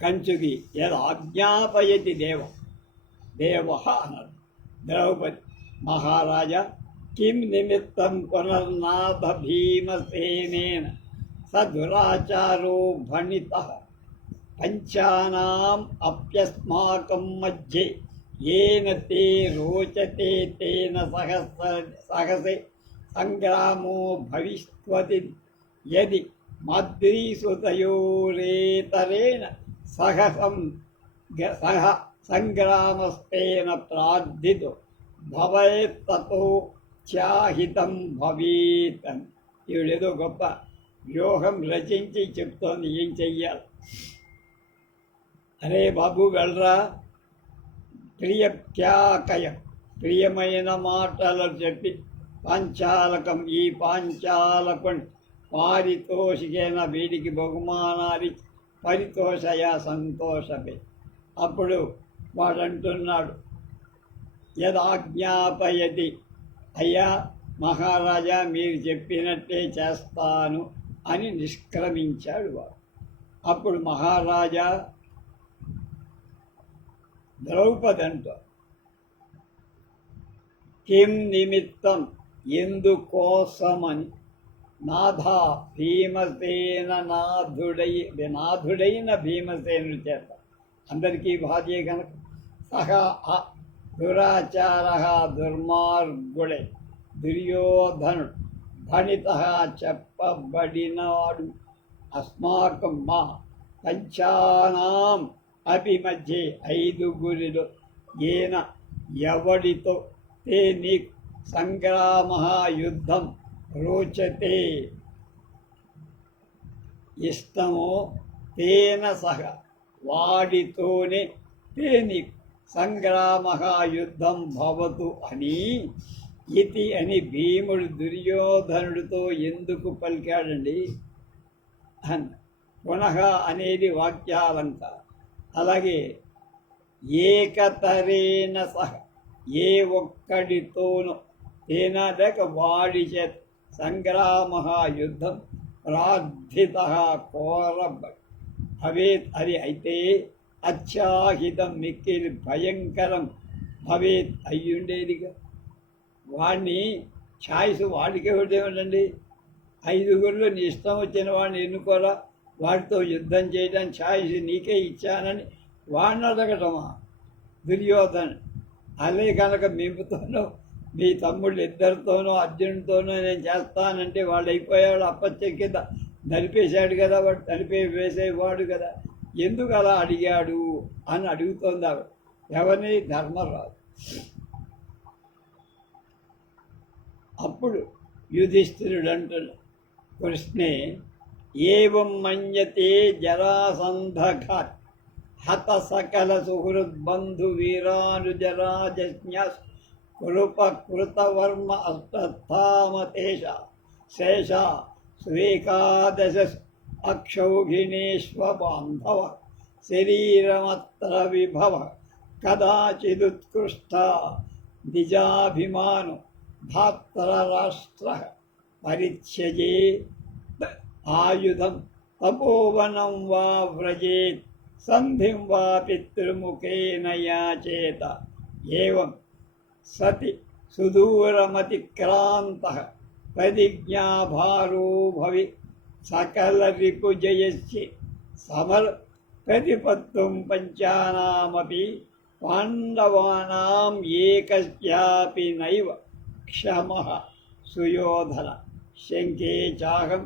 కంచుకి యదాజ్ఞాపయతి దేవ అన్నాడు. ద్రౌపది, మహారాజా, కిం నిమిత్తం పునర్నాథ భీమసేనేన సదురాచారో భణితః పంచానాం అప్యస్మాకం మధ్యే येन ते रोचते तेन सहसे संग्रामो भविष्यति यदि माद्रीसुतयोरेतरेण सह संग्रामस्तेन प्रार्थितो भवेत् ततो త్యాహితం భవేత్. ఈవిడేదో గొప్ప వ్యూహం రచించి చెప్తోంది ఏం చెయ్యాలి. అరే బాబు వెళ్ళరా, ప్రియత్యాకయం, ప్రియమైన మాటలు చెప్పి పాంచాలకం, ఈ పాంచాలకుని పారితోషికైన వీడికి బహుమానాలు పరితోషయ, సంతోషమే. అప్పుడు వాడంటున్నాడు, యదాజ్ఞాపయతి, అయ్యా మహారాజా మీరు చెప్పినట్టే చేస్తాను అని నిష్క్రమించాడు వాడు. అప్పుడు మహారాజా ద్రౌపది అంటూ, కిం నిమిత్తం, ఎందుకోసమని, నాథ భీమసేన నాథుడైన భీమసేనుడి చేత, అందరికీ భార్య కనుక, సహా దురాచార దుర్మార్గుడే దుర్యోధనుడు భణిత చెప్పబడినాడు, అస్మాకం మా పంచానాం అపి మధ్య ఐదుగురిలో ఏన ఎవడితో తే నీకు సంగ్రామ యుద్ధం రోచతే ఇష్టమో తేన సహ వాడితోనే తే నీకు సంగ్రామ యుద్ధం భవతు అని ఇతి అని భీముడు దుర్యోధనుడితో ఎందుకు పలికాడండి అన్న. పునః అనేది వాక్యాలంకారం. అలాగే ఏకతరేణ సహ, ఏ ఒక్కడితోనూ, తేనా లేక వాడి చేత, సంగ్రామ యుద్ధం ప్రార్థిత కోరబడి భవేత్, అది అయితే అత్యాహితం మిక్కిలి భయంకరం భవేత్ అయ్యుండేదిగా. వాడిని ఛాయిస్ వాడికే ఉండేమండి, ఐదుగురిలో నీ ఇష్టం వచ్చిన వాడిని ఎన్నుకోరా, వాడితో యుద్ధం చేయడానికి ఛాయిస్ నీకే ఇచ్చానని వాడిని అడగటమా దుర్యోధన్. అదే కనుక మీతోనో మీ తమ్ముళ్ళు ఇద్దరితోనో అర్జునుడితోనో నేను చేస్తానంటే వాడు అయిపోయాడు, అప్పచ్చ కింద నలిపేశాడు కదా, వాడు నలిపే వేసేవాడు కదా, ఎందుకు అలా అడిగాడు అని అడుగుతోంది ఆవిడ. ఎవరిని? ధర్మరాజు. అప్పుడు యుధిష్ఠిరుడు అంటున్నాడు, కృష్ణే ఏవం మన్యతే జరాసంధఘాత్ హత సకల సుహృద్బంధు వీరానుజరాజజ్ఞ కృపకృతవర్మ అష్టమతేష శేష స్వేకాదశ అక్షౌహిణేష్వబాంధవ శరీరమత్ర విభవ కదాచిదుత్కృష్ట నిజాభిమాను ధాత్రరాష్ట్ర పరిత్యజే ఆయుధం తపోవనం వా వ్రజేత్ సంధిం వా పితృముఖేన యాచేత ఏవం సతి సుదూరమతిక్రాంతః ప్రతిజ్ఞాభారో భవి సకల రిపుజయస్య సమర ప్రతిపత్తుం పంచానామపి పాండవానాం ఏకస్యాపి నైవ క్షమః సుయోధన శంఖే చాహం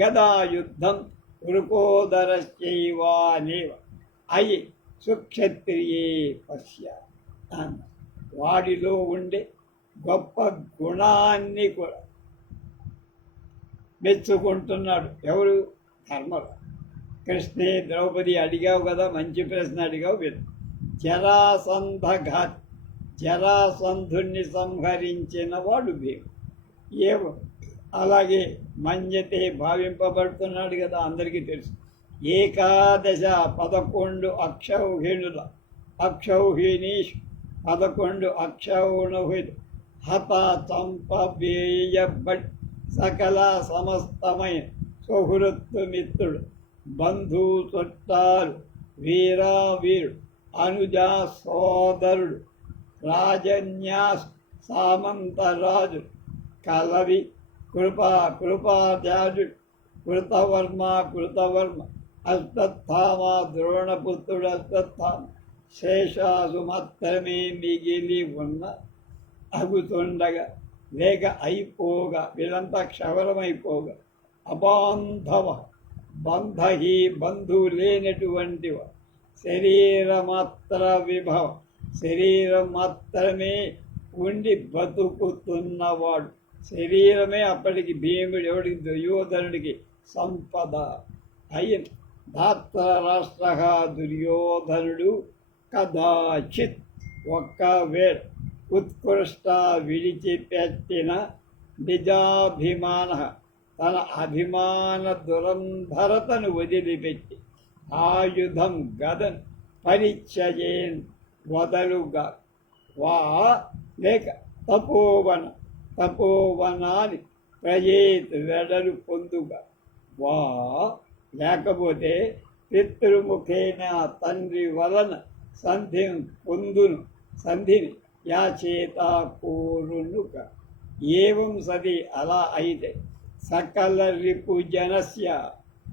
గదాయుద్ధం వృకోదరశ్చైవానేవ అయి సుక్షత్రియే పశ్య అన్న. వాడిలో ఉండే గొప్ప గుణాన్ని కూడా మెచ్చుకుంటున్నాడు. ఎవరు? ధర్మరాజు. కృష్ణే ద్రౌపది అడిగావు కదా, మంచి ప్రశ్న అడిగావు. విను. జరాసంధుణ్ణి సంహరించిన వాడు భీముడు. ఏమో అలాగే మన్యతే భావింపబడుతున్నాడు కదా, అందరికీ తెలుసు. 11 అక్షౌహిణీషు 11 అక్షౌహిణులు హత చంపబేయబడి సకల సమస్తమైన సుహృత్తు మిత్రుడు బంధు చుట్టాలు వీరావీరుడు అనుజా సోదరుడు రాజన్యాస్ సామంతరాజు కలవి కృపాధ్యాజుడు కృతవర్మ అశ్వత్థామ ద్రోణపుత్రుడు అశ్వత్థామ శేషాసు మాత్రమే మిగిలి ఉన్న అగుతుండగా లేక అయిపోగా వీళ్ళంతా క్షవరమైపోగా అబాంధవ బంధహి బంధువు లేనటువంటి శరీరమాత్ర విభవ శరీరం మాత్రమే ఉండి బతుకుతున్నవాడు. శరీరమే అప్పటికి భీముడు ఎవడికి దుర్యోధనుడికి సంపద అయిన ధాత్రరాష్ట్ర దుర్యోధనుడు కదాచిత్ ఒక్కవేళ ఉత్కృష్ట విడిచిపెట్టిన నిజాభిమాన తన అభిమాన దురంధరతను వదిలిపెట్టి ఆయుధం గదన్ పరిచయేన్ వదలుగా వా లేక తపోవనాన్ని ప్రజేత్ వెడలు పొందుగా వా లేకపోతే పితృముఖేన తండ్రి వలన సంధిని యాచేత కోరునుక. ఏవం సది అలా అయితే సకల రిపు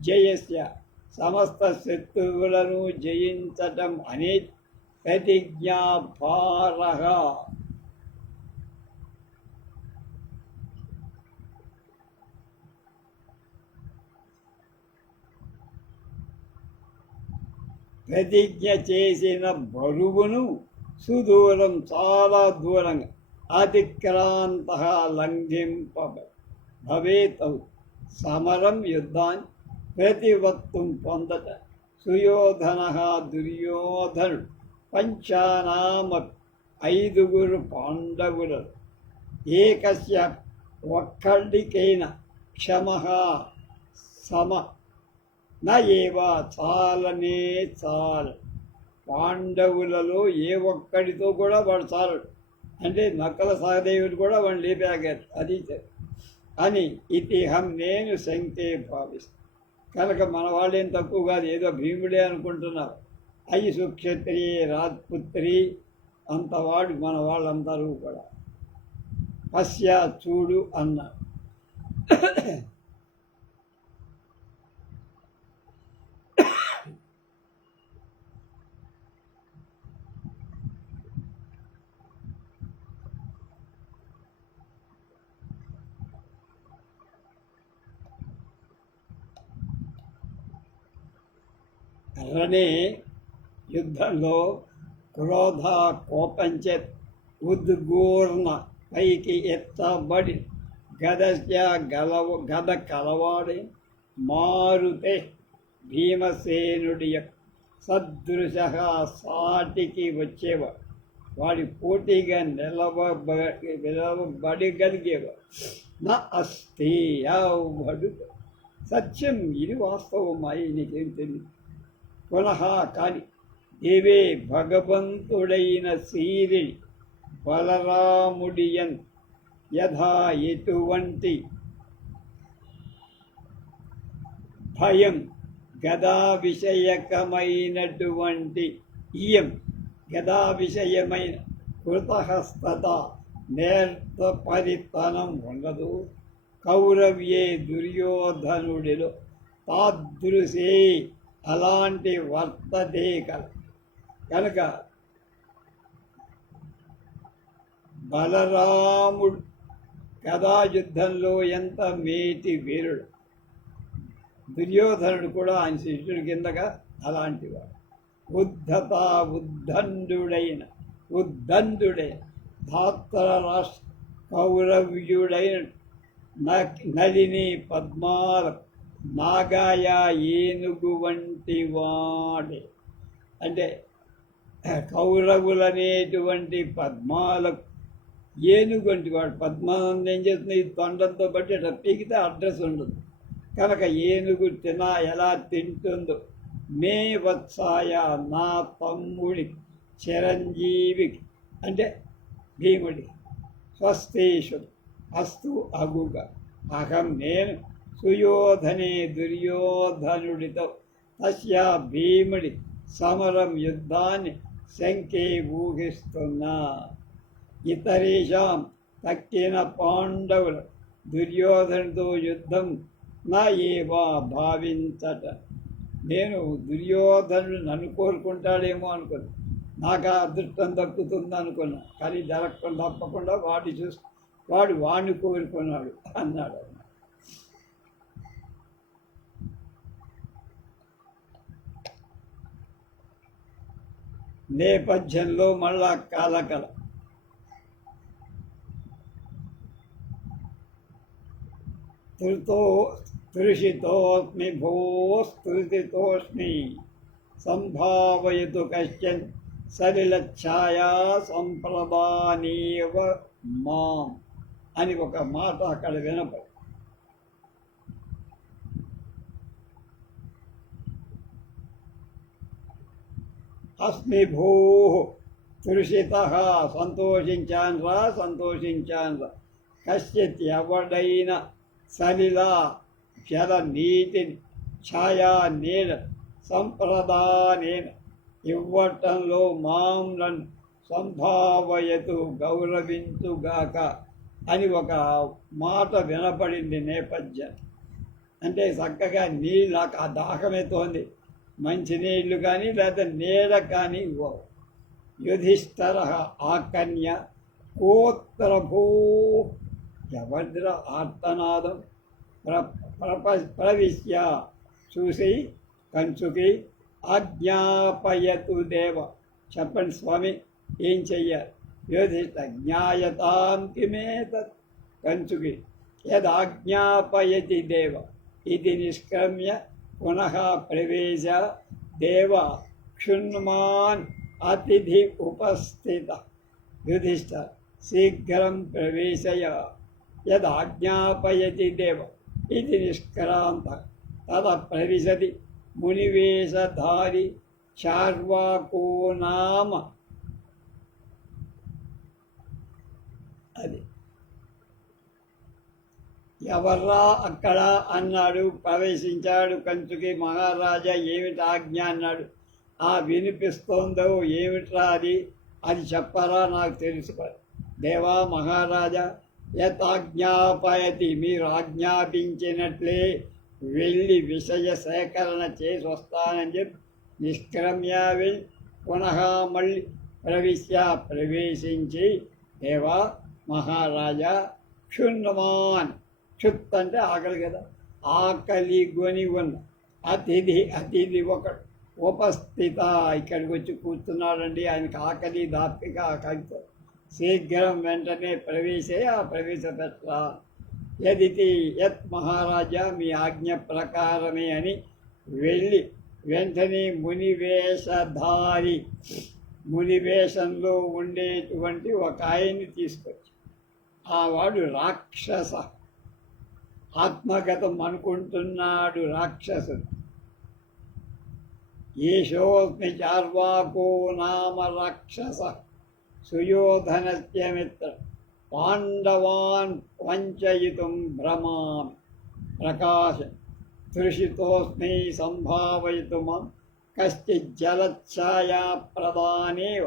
జయస్య సమస్త శత్రువులను జయించటం అనేది ప్రతిజ్ఞాపారః. ప్రతిజ్ఞ చేసిన బరువును సుదూరం చాలా దూరంగా అతిక్రాంత భవేతౌ సమరం యుద్ధాన్ని ప్రతివక్తుం పొందట సుయోధన దుర్యోధనుడు 5 పాండవులను ఏకస్య ఒక్కడికైన క్షమ సమ నయేవా చాలనే చాలు. పాండవులలో ఏ ఒక్కడితో కూడా వాడు చాలడు. అంటే నక్కల సహదేవుడు కూడా వాడిని లేపాగారు. అది అని ఇతిహం నేను శంకే భావిస్తాను. కనుక మన వాళ్ళేం తక్కువ కాదు, ఏదో భీముడే అనుకుంటున్నారు. అయి సుక్షత్రి రాజ్పుత్రి అంతవాడు మన వాళ్ళందరూ కూడా. పశ్య చూడు అన్నారు. రనే యుద్ధంలో క్రోధ కోపంచే ఉద్గూర్ణ పైకి ఎత్తబడి గద కలవాడి మారుతే భీమసేనుడి సదృశ సాటికి వచ్చేవాడు. వాడి పోటీగా నిలబడగలిగేవాడు. నా అస్థి అవడు సత్యం. ఇది వాస్తవం. నీకేం తెలియదు. పునః కాని దేవే భగవంతుడైన శ్రీని బలరాముడియన్ యథా ఎటువంటి భయం గదా విషయకమైనటువంటి ఇయం గదా విషయమైన కృతహస్తత నేర్పరితనం ఉండదు. కౌరవ్యే దుర్యోధనుడిలో తాదృశే అలాంటి వర్తతే కనుక బలరాముడు గదాయుద్ధంలో ఎంత మేటి వీరుడు. దుర్యోధనుడు కూడా ఆయన శిష్యుడి కిందగా అలాంటివాడు. ఉద్దండుడైన ధాత్ర రాష్ట్ర కౌరవ్యుడైన నలిని పద్మాల నాగాయ ఏనుగు వంటి వాడే. అంటే కౌరవులనేటువంటి పద్మాలకు ఏనుగు వంటి వాడు. పద్మానందం ఏం చేస్తుంది, తొండంతో బట్టి అట్లా పీకితే అడ్రస్ ఉండదు కనుక ఏనుగు ఎలా తింటుందో మే వత్సాయ నా తమ్ముడి చిరంజీవికి అంటే భీముడి స్వస్థేషు అస్తు అగుగా అహం నేను సుయోధనే దుర్యోధనుడితో తస్యా భీముడి సమరం యుద్ధాన్ని శంకే ఊహిస్తున్నా. ఇతరేషాం తక్కిన పాండవులు దుర్యోధనుడితో యుద్ధం నా ఏవా భావించట. నేను దుర్యోధనుడు నన్ను కోరుకుంటాడేమో అనుకున్నా, నాకు ఆ అదృష్టం దక్కుతుంది అనుకున్నా. కానీ జరగకుండా తప్పకుండా వాడు వాడిని కోరుకున్నాడు అన్నాడు. నేపథ్యంలో మళ్ళా కలకల. తృషితోస్మి భోస్తుతితోస్మి సంభావయతు కశ్చన్ సలిలఛాయా సంప్రదానీవ మాం అని ఒక మాట అక్కడ వినపడి. అస్మి భూ తృషితః సంతోషించాన్రా కశ్చిత్ ఎవడైన సలిలా జల నీతిని ఛాయా నీడ సంప్రదానేన ఇవ్వటంలో మాం నన్ను సంభావయతు గౌరవించుగాక అని ఒక మాట వినపడింది నేపథ్యం. అంటే చక్కగా నీళ్ళు నాకు ఆ దాహమవుతోంది, మంచినీళ్ళు కానీ లేదా నీడ కానీ ఇవ్వవు. యుధిష్ఠర ఆకన్య కోత్రభూ ఎవద్ర ఆర్తనాదం ప్రవిశ్య చూసి కంచుకి ఆజ్ఞాపయతు దేవ. చెప్పండి స్వామి ఏం చెయ్యాలి? యోధిష్ట జ్ఞాయతాం కిమేతత్ కంచుకి యదాజ్ఞాపయతి దేవ ఇది నిష్క్రమ్య పునః ప్రవేశ దేవ క్షుణ్మాన్ అతిథి ఉపస్థిత. యుధిష్ఠ శీఘ్రం ప్రవేశయ యదాజ్ఞాపయతి దేవ ఇది నిష్క్రాంత తద ప్రవిశతి మునివేషధారి చార్వాకో నామ. అది ఎవర్రా అక్కడ అన్నాడు. ప్రవేశించాడు కంచుకి. మహారాజా ఏమిటి ఆజ్ఞ అన్నాడు. వినిపిస్తోందో ఏమిట్రా అది చెప్పరా నాకు తెలుసుకోవాలి. దేవా మహారాజా యతాజ్ఞాపయతి మీరు ఆజ్ఞాపించినట్లే వెళ్ళి విషయ సేకరణ చేసి వస్తానని చెప్పి నిష్క్రమ్య వెళ్ళి పునః మళ్ళీ ప్రవేశించి దేవా మహారాజా క్షుణ్మాన్ క్షుత్ అంటే ఆకలి కదా, ఆకలి కొని ఉన్న అతిథి ఒకడు ఉపస్థిత ఇక్కడికి వచ్చి కూర్చున్నాడండి. ఆయనకి ఆకలి దాపిక ఆకలితో శీఘ్రం వెంటనే ప్రవేశపెట్ట యదితి యత్ మహారాజా మీ ఆజ్ఞ ప్రకారమే అని వెళ్ళి వెంటనే మునివేషంలో ఉండేటువంటి ఒక ఆయన్ని తీసుకొచ్చి వాడు రాక్షస ఆత్మగతం అనుకుంటున్నాడు. రాక్షసుడు. ఏషోస్మి చార్వాకో నామ రాక్షస సుయోధనస్య మిత్ర పాండవాన్ వంచయితుం భ్రమామి ప్రకాశ తృషితోస్మి సంభావయితు మాం కశ్చిత్ జలఛాయా ప్రదానేవ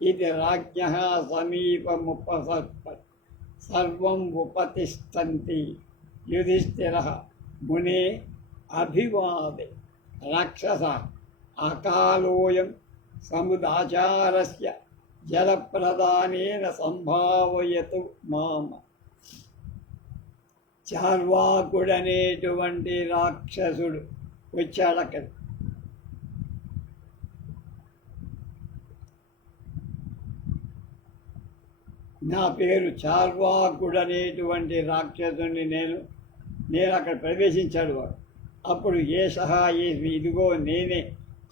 ఇది రాజ్ఞః సమీపముపసర్పత్ సర్వం ఉపతిష్టంతి. యుధిష్ఠిరః మునే అభివాదే రాక్షస అకాలోయం సముదాచారస్య జలప్రదానేన సంభావయతు మామ. చార్వాకుడనేటువంటి రాక్షసుడు వచ్చాడు అక్కడ. నా పేరు చార్వాకుడనేటువంటి రాక్షసుని నేను అక్కడ ప్రవేశించాడు వాడు. అప్పుడు ఇదిగో నేనే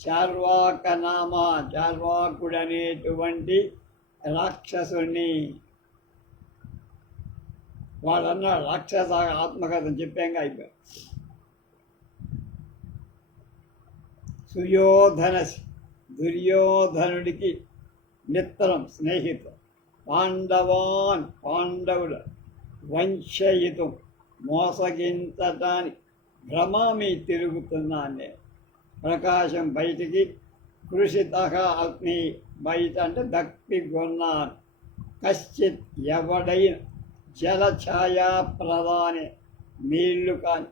చార్వాకుడనేటువంటి రాక్షసుని. వాడన్న రాక్షస ఆత్మకథను చెప్పాక అయిపోయాడు. దుర్యోధనుడికి మిత్రం, స్నేహితం. పాండవుల వంశయుతం మోసగించటానికి భ్రమామి తిరుగుతున్నాను నేను. ప్రకాశం బయటికి, కృషిత అగ్ని బయట అంటే దప్పికొన్నాను. కశ్చిత్ ఎవడైన జలఛాయా ప్రధాని నీళ్లు కానీ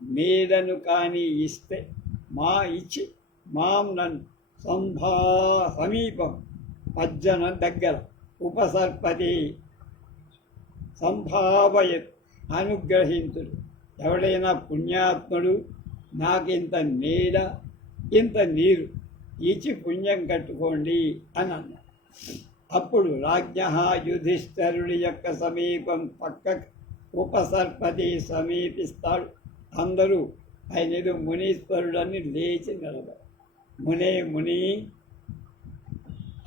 నీడను కానీ ఇస్తే ఇచ్చి నన్ను సమీపం పజ్జన దగ్గర ఉపసర్పతి సంభావయత్ అనుగ్రహించుడు. ఎవడైనా పుణ్యాత్ముడు నాకింత నీడ ఇంత నీరు ఇచ్చి పుణ్యం కట్టుకోండి అని అన్నాడు. అప్పుడు రాజ్ఞ యుధిష్ఠరుడి యొక్క సమీపం పక్క ఉపసర్పతి సమీపిస్తాడు. అందరూ ఆయన ఏదో మునీశ్వరుడని లేచి నిలబడు. ముని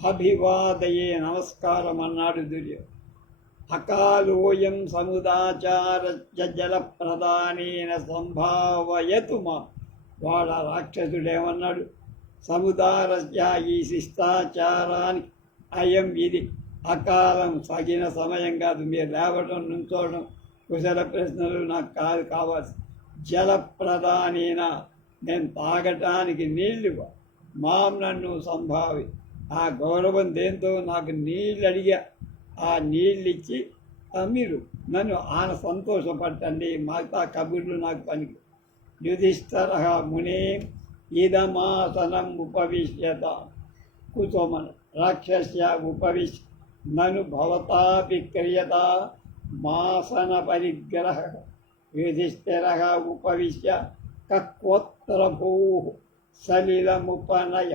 అభివాదయే, నమస్కారం అన్నాడు దుర్యోధనుడు. అకాలోయం సముదాచార జల ప్రధానేన సంభావయతు మా. వాడ రాక్షసుడేమన్నాడు, సముదారస్య ఈ శిష్టాచారానికి అయం ఇది అకాలం, తగిన సమయం కాదు. మీరు లేవటం నుంచోవడం కుశల ప్రశ్నలు నాకు కావాల్సి. జల ప్రధానేన, నేను తాగటానికి నీళ్లు నన్ను సంభావి. ఆ గౌరవం దేంతో నాకు నీళ్ళు అడిగా, ఆ నీళ్ళు ఇచ్చి మీరు నన్ను సంతోషపట్టండి. మాతా కబుర్లు నాకు పనికి. యుధిష్ఠర మునే ఇదమాసనం ఉపవిశ్యత కుతోమన రాక్షస్య ఉపవిశ్ నను భవతాపి క్రియత మాసన పరిగ్రహ. యుధిష్ఠిర ఉపవిశ్య కక్వోత్తరభూ సలిలముపనయ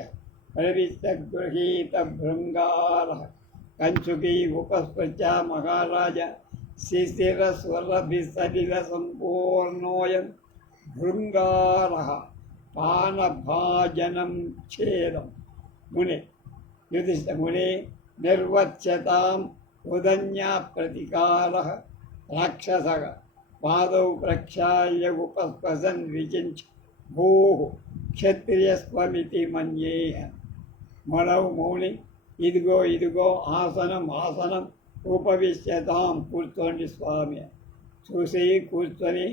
ప్రవిశ్య గృహీత భృంగార. కంచుకీ ఉపస్పృత్య మహారాజ శిశిర స్వరభిసలిల సంపూర్ణోయం భృంగార పానభాజనం ఛేదం. మునే మునే నిర్వచ్యతాం ఉదన్యా ప్రతికార. రాక్షస పాదౌ ప్రక్షాళ్య ఉపస్పశన్ విచించ భూ క్షత్రియస్వమితి మన్యేహ. మనౌ మౌని, ఇదిగో ఆసనం ఉపవిశ్యతాం, కూర్చోండి స్వామి. చూసి కూర్చొని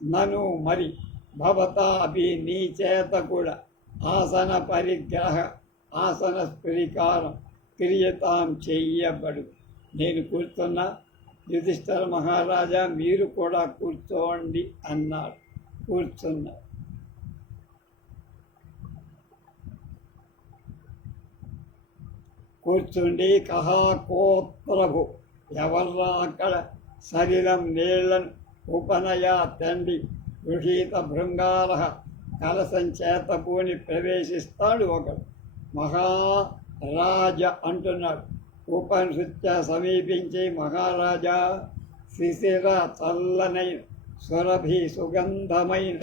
నన్ను మరి భవతా అభి, నీ చేత కూడా ఆసన పరిగ్రహ ఆసన స్వీకారం క్రియతాం చెయ్యబడు. నేను కూర్చున్నా. యుధిష్ఠిర మహారాజా మీరు కూడా కూర్చోండి అన్నాడు. కూర్చున్నారు. కూర్చుండి కోత్రభు, ఎవర్రా అక్కడ శరీరం నీళ్లను ఉపనయ తండ్రి గృహీత భృంగార. కలసం చేత పూని ప్రవేశిస్తాడు ఒకడు. మహారాజ అంటున్నాడు. ఉపనిషత్య సమీపించి మహారాజా శిశిర చల్లనైన సురభి సుగంధమైన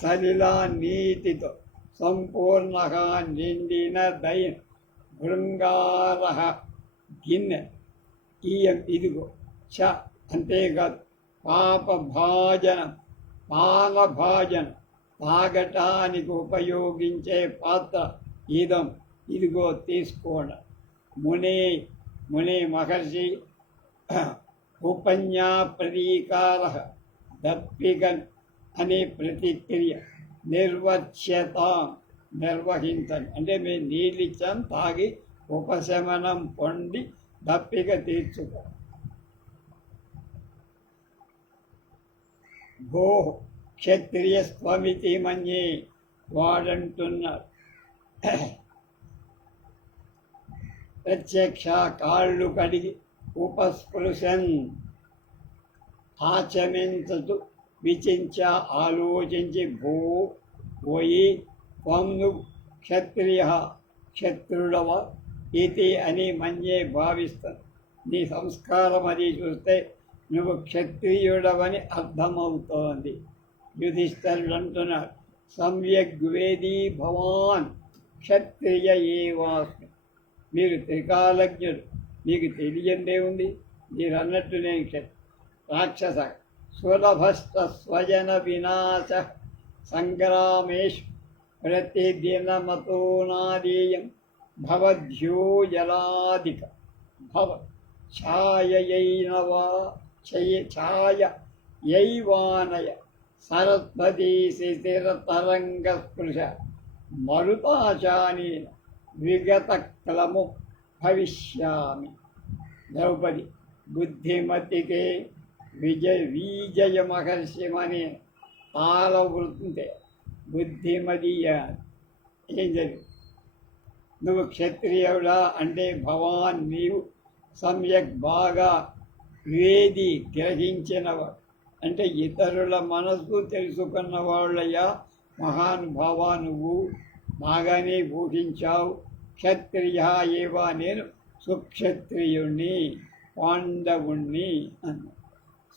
సలిలా నీతితో సంపూర్ణగా నిండిన దైన భృంగార గిన్నె ఇదిగో చ. అంతేకాదు పానభాజనం తాగటానికి ఉపయోగించే పాత్ర ఇదిగో తీసుకోండి. ముని మహర్షి ఉపన్యా ప్రతీకార దప్పికన్ అనే ప్రతిక్రియ నిర్వహించండి. అంటే మేము నీళ్ళు ఇచ్చాం, తాగి ఉపశమనం పొంది దప్పిక తీర్చుకో. భో క్షత్రియ స్వమితి మన్యే, వాడంటున్నారు. ప్రత్యక్ష కాళ్ళు కడిగి ఉపస్పృశన్ ఆచమించు విచించ ఆలోచించి పోయి త్వం నువ్వు క్షత్రియ క్షత్రుడవ ఇది అని మన్యే భావిస్తాను. నీ సంస్కారం అది చూస్తే నువ్వు క్షత్రియుడవని అర్థమవుతోంది. యుధిష్ఠిరుడు అంటున్నాడు, సమ్యగ్వేదీ భవాన్ క్షత్రియ ఏవాస్మి. మీరు త్రికాలజ్ఞుడు, మీకు తెలియందే ఉంది. మీరు అన్నట్టు నేను రాక్షస సులభస్థ స్వజన వినాశ సంగ్రామేషు ప్రతిదినమతోనాదీయం భవద్భ్యో జలాదిక భవ ఛాయైనవా ఛాయైవానయ సరస్వతీ శిశిరతరంగస్పృశ మరుతాచానీన విగతక్లము భవిష్యామి. ద్రౌపది బుద్ధిమతికే విజయ మహర్షిమని తాళవృత్తే బుద్ధిమదీయ. ఏం జరిగింది? నువ్వు క్షత్రియుడా అంటే భవాన్ నీవు సమ్యక్ బాగా వేది గ్రహించినవాడు అంటే ఇతరుల మనసు తెలుసుకున్న వాళ్ళయ్యా. మహానుభావ నువ్వు బాగానే భూషించావు. క్షత్రియ ఏవా నేను సుక్షత్రియుణ్ణి పాండవుణ్ణి అన్న.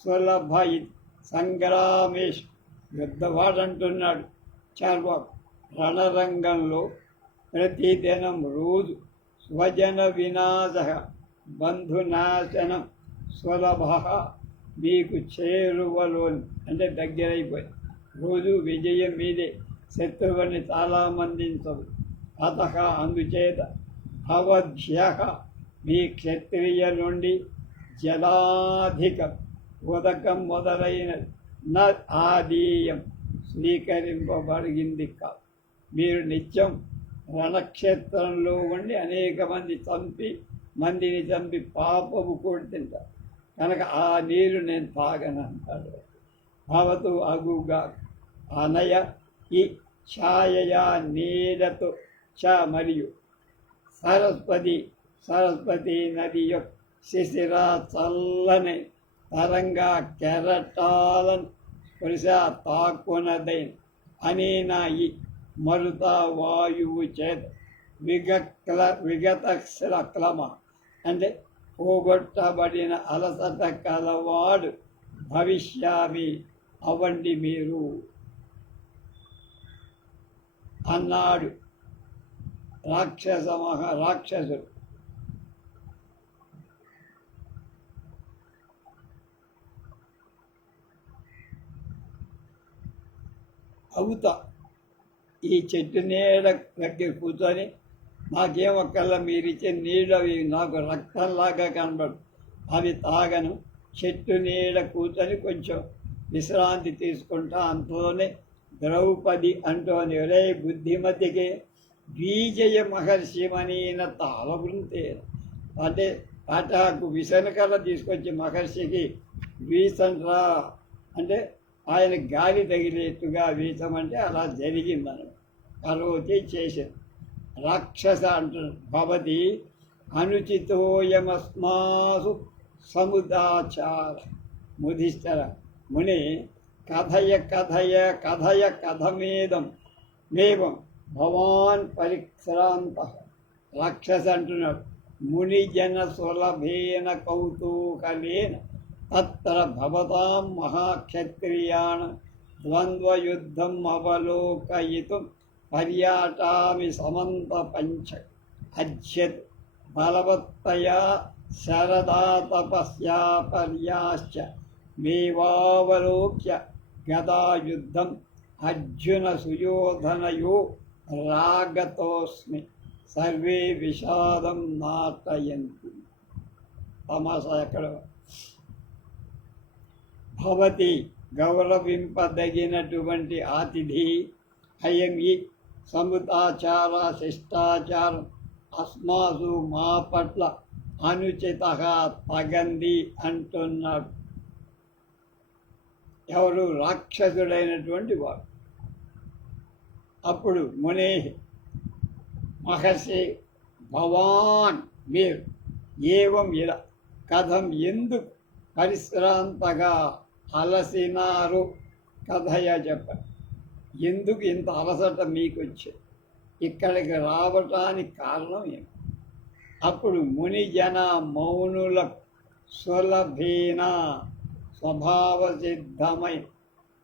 సులభ సంగ్రామేష్ యుద్ధవాడంటున్నాడు చార్వాకు. రణరంగంలో ప్రతిదినం రోజు స్వజన వినాశ బంధునాశనం సులభ మీకు చేరువలోని అంటే దగ్గరైపోయింది. రోజు విజయం మీదే, శత్రువుని చాలామందించదు. అత అందుచేత భవద్భ్య మీ క్షత్రియ నుండి జలాధికం ఉదకం మొదలైనది న ఆదీయం స్వీకరింపబడింది కాదు. మీరు నిత్యం రణక్షేత్రంలో ఉండి అనేక మందిని చంపి పాపము కొడుతుంటారు కనుక ఆ నీరు నేను తాగనంటాడు. భవతు అగుగా అనయ ఈ ఛాయయా నీడతో చ మరియు సరస్వతి నది యొక్క శిశిర చల్లని తరంగా కెరటాలను స్పృశ తాకునదైన అనేనా ఈ మరుత వాయువు చేత విగత క్లమ అంటే పోగొట్టబడిన అలసట కలవాడు భవిష్యామి అవండి మీరు అన్నాడు రాక్షసుడు. అవుతా ఈ చెట్టు నీడ దగ్గర కూర్చొని నాకేమక్కల్లా మీరిచ్చే నీళ్ళు అవి నాకు రక్తంలాగా కనబడు, అవి తాగను. చెట్టు నీడ కూర్చొని కొంచెం విశ్రాంతి తీసుకుంటా. అంతలోనే ద్రౌపది అంటోని, ఒరే బుద్ధిమతికి విజయ మహర్షిమనీన తాళవృంతే అంటే తాటాకు విసనకర్ర తీసుకొచ్చి మహర్షికి వీసంట్రా అంటే ఆయన గాలి తగిలేట్టుగా వీసమంటే అలా జరిగిందను. కరోతి చేసింది. రాక్షస అంటున్నాడు, భవతి అనుచితోయమస్మాసు సముదాచార ముధిష్ఠర ముని కథమేదం మేవం భవాన్ పరిక్రాంత. రాక్షస అంటున్నాడు, మునిజన సులభేన కౌతూహలేన తత్ర భవతాం మహాక్షత్రియాణ ద్వంద్వయుద్ధం అవలోకయితుం పర్యాటామి సమంత పంచ అధ్యత్ బలవత్తయా శరదా తపస్యా పర్యాశ్చ మేవావలోక్య గదాయుద్ధం అర్జున సుయోధనయో రాగతోస్మి సర్వే విషాదం నాటయంతి. తమాషా ఎక్కడ భవతి గౌరవింపదగినటువంటి అతిథి అయం ఈ సముదాచార శిష్టాచారం అస్మాసు మా పట్ల అనుచిత తగంది అంటున్నాడు. ఎవరు? రాక్షసుడైనటువంటి వాడు. అప్పుడు మునే మహర్షి భవాన్ మీరు ఏవం ఇలా కథం ఎందుకు పరిశ్రాంతగా అలసినారు కథయా చెప్పండి. ఎందుకు ఇంత అలసట మీకు వచ్చి ఇక్కడికి రావటానికి కారణం ఏమి? అప్పుడు మునిజన మౌనుల సులభీన స్వభావ సిద్ధమై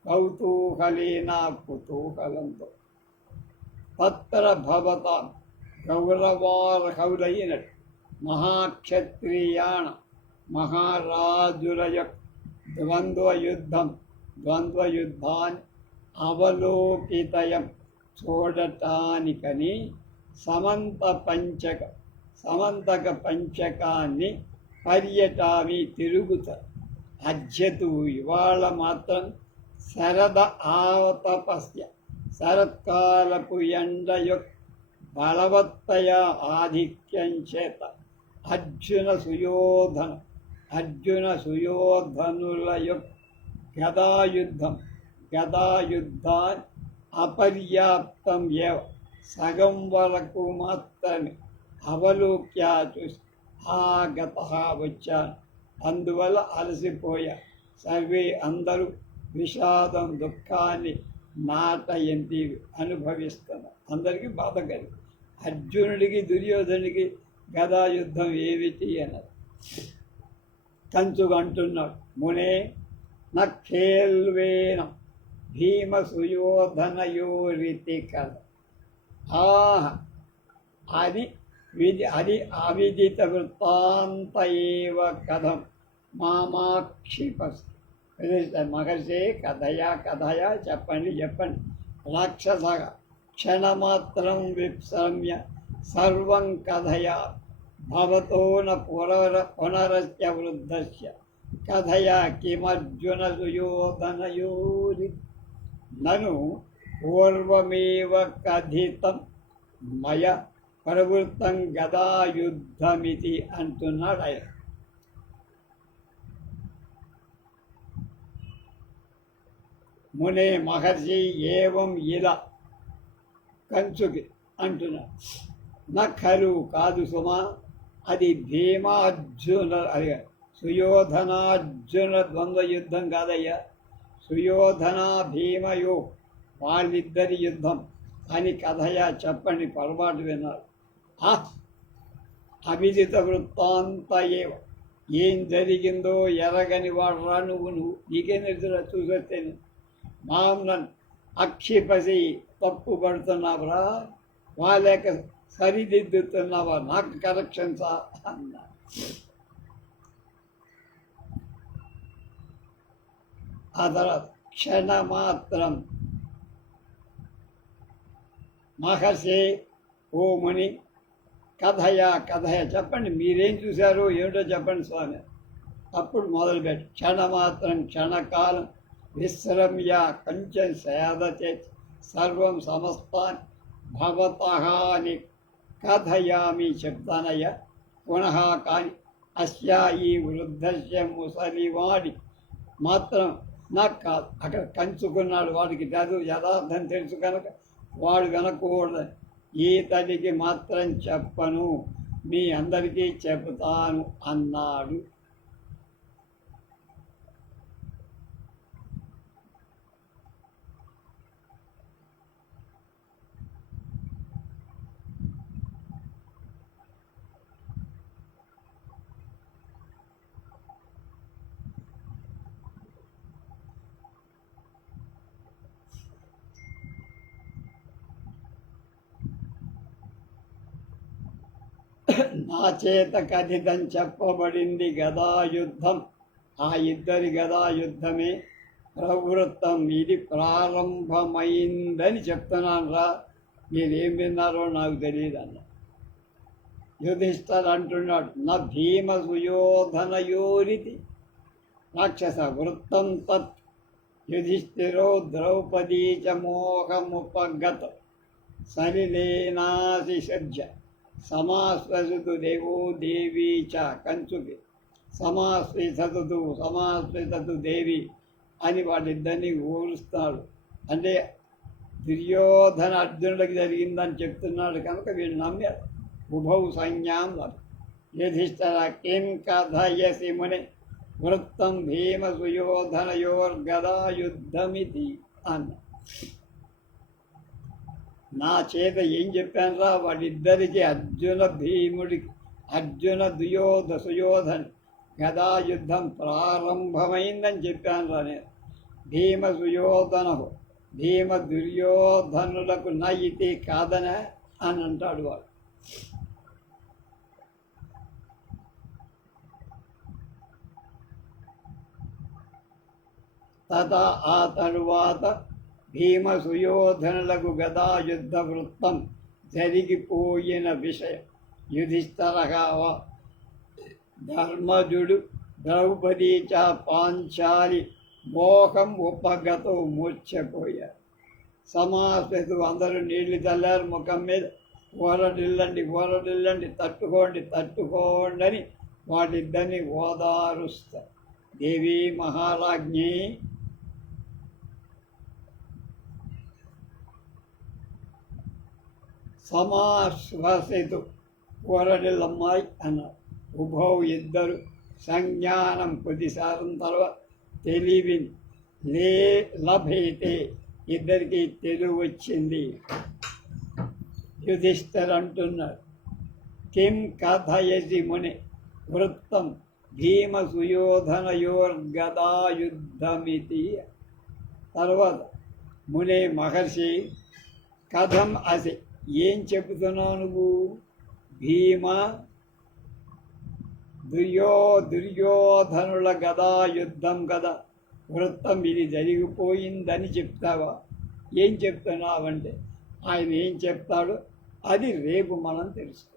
కౌతూహలీన కుతూహలంతో తత్ర భవత గౌరవార్హులైనట్టు మహాక్షత్రియాణ మహారాజుల యొక్క ద్వంద్వయుద్ధాన్ని అవలోకితయం చూడటానికని సమంతక పంచకాన్ని పర్యటామి తిరుగుతారు. అద్యతు ఇవాళ మాత్రం శరద ఆతపస్య శరత్కాలపు ఎండ యొక్క బలవత్తయ ఆధిక్యం చేత అర్జున సుయోధనుల యొక్క గదాయుద్ధాన్ని అపర్యాప్తం సగం వరకు మాత్రమే అవలోక్యా చూసి ఆగత వచ్చాను, అందువల్ల అలసిపోయా. సర్వే అందరూ విషాదం దుఃఖాన్ని నాటయంతి అనుభవిస్తున్నారు. అందరికీ బాధ కలిగి అర్జునుడికి దుర్యోధనుడికి గదాయుద్ధం ఏమిటి అన్నారు. కంచుగా అంటున్నాడు, మునే నఖేల్వేన భీమ సుయోధనయోరితి కథ. అది అవిదిత వృత్తాంత ఏవ కథం మామాక్షిపస్. మహర్షి కథయా చెప్పండి. రాక్షసగా క్షణమాత్రం విప్సమ్య సర్వం కథయా భవతో న పునరస్య వృద్ధస్య కథయా కిమర్జున సుయోధనయోరి నను పూర్వమేవ కథితం మయ ప్రవృత్తం గదాయుద్ధమితి అంటున్నాడు ఆయన. మునే మహర్షి ఏవం ఇలా కంచుకి అంటున్నాడు. నఖలు కాదు సుమా, అది భీమార్జున సుయోధనార్జున ద్వంద్వ యుద్ధం కాదయ్యా. సుయోధన భీమయో వాళ్ళిద్దరి యుద్ధం అని కథయా చెప్పండి. పొరపాటు విన్నారు. అవిదిత వృత్తాంత ఏం జరిగిందో ఎరగని వాడురా నువ్వు నీకేం ఎదురా చూసొస్తేను మామూలు అక్షిపసి తప్పు పడుతున్నావురా, వాళ్ళక సరిదిద్దుతున్నావా, నాకు కరెక్షన్సా అన్నా. ఆ తర్వాత క్షణమాత్రం మహర్షి ఓ ముని కథయా చెప్పండి, మీరేం చూశారో ఏమిటో చెప్పండి స్వామి. అప్పుడు మొదలుపెట్టి క్షణమాత్రం క్షణకాలం విశ్రమ్య కొంచెం సేదతే సర్వం సమస్తాన్ని భవతహాని కథయామి చెప్తానయ్యా. పునః కాని అస్యా ఈ వృద్ధస్య ముసలివాడి మాత్రం నాకు కాదు. అక్కడ కంచుకున్నాడు, వాడికి చదువు యథార్థం తెలుసు కనుక వాడు వినకూడదని ఈతడికి మాత్రం చెప్పను, మీ అందరికీ చెబుతాను అన్నాడు. నా చేత కథితం చెప్పబడింది గదాయుద్ధం. ఆ ఇద్దరి గదాయుద్ధమే ప్రవృత్తం, ఇది ప్రారంభమైందని చెప్తున్నాను రా, మీరేం విన్నారో నాకు తెలియదు అన్న. యుధిష్ఠర్ అంటున్నాడు, నా భీమ సుయోధనయోరితి రాక్షస వృత్తం తత్ యుధిష్ఠిరో ద్రౌపదీ చ మోహముపగత సలిలేనాసి సజ్జ సమాశ్వసితు దేవో దేవీ చ కంచుకి సమాశ్వితతు దేవి అని వాళ్ళిద్దరినీ ఊరుస్తాడు. అంటే దుర్యోధన అర్జునుడికి జరిగిందని చెప్తున్నాడు కనుక వీళ్ళు నమ్మారు. ఉభౌ సైన్యాం యుధిష్ఠిర కిం కథయసి ముని వృత్తం భీమ సుయోధనయోర్గదాయుద్ధమితి అన్న. నా చేత ఏం చెప్పానురా, వాటిద్దరికి అర్జున సుయోధన్ గదాయుద్ధం ప్రారంభమైందని చెప్పానురా నేను. భీమ దుర్యోధనులకు నా ఇది కాదనా అని అంటాడు వాడు. తథా ఆ తరువాత భీమ సుయోధనులకు గదాయుద్ధ వృత్తం జరిగిపోయిన విషయం యుధిష్ఠరగావ ధర్మజుడు ద్రౌపదీ చ పాంచాలి మోహం ఉపగతో మూర్ఛపోయారు. సమాసతు అందరూ నీళ్లు చల్లారు ముఖం మీద. ఓరడిల్లండి, తట్టుకోండి అని వాటిద్దరిని ఓదారుస్తారు. దేవి మహారాజ్ఞి సమాశ్వసితు ఓరడిల్లమ్మాయి అన్నారు. ఉభౌ ఇద్దరు సంజ్ఞానం కొద్దిసారం తర్వాత తెలివిని లభైతే ఇద్దరికి తెలివి వచ్చింది. యుధిష్ఠిర్ అంటున్నాడు, కిం కథయసి ముని వృత్తం భీమ సుయోధనయోర్గదాయుద్ధమితి. తర్వాత మునే మహర్షి కథం అసి ఏం చెబుతున్నావు నువ్వు? భీమ దుర్యోధనుల గదాయుద్ధం కదా వృత్తం ఇది జరిగిపోయిందని చెప్తావా? ఏం చెప్తున్నావంటే ఆయన ఏం చెప్తాడో అది రేపు మనం తెలుసుకో.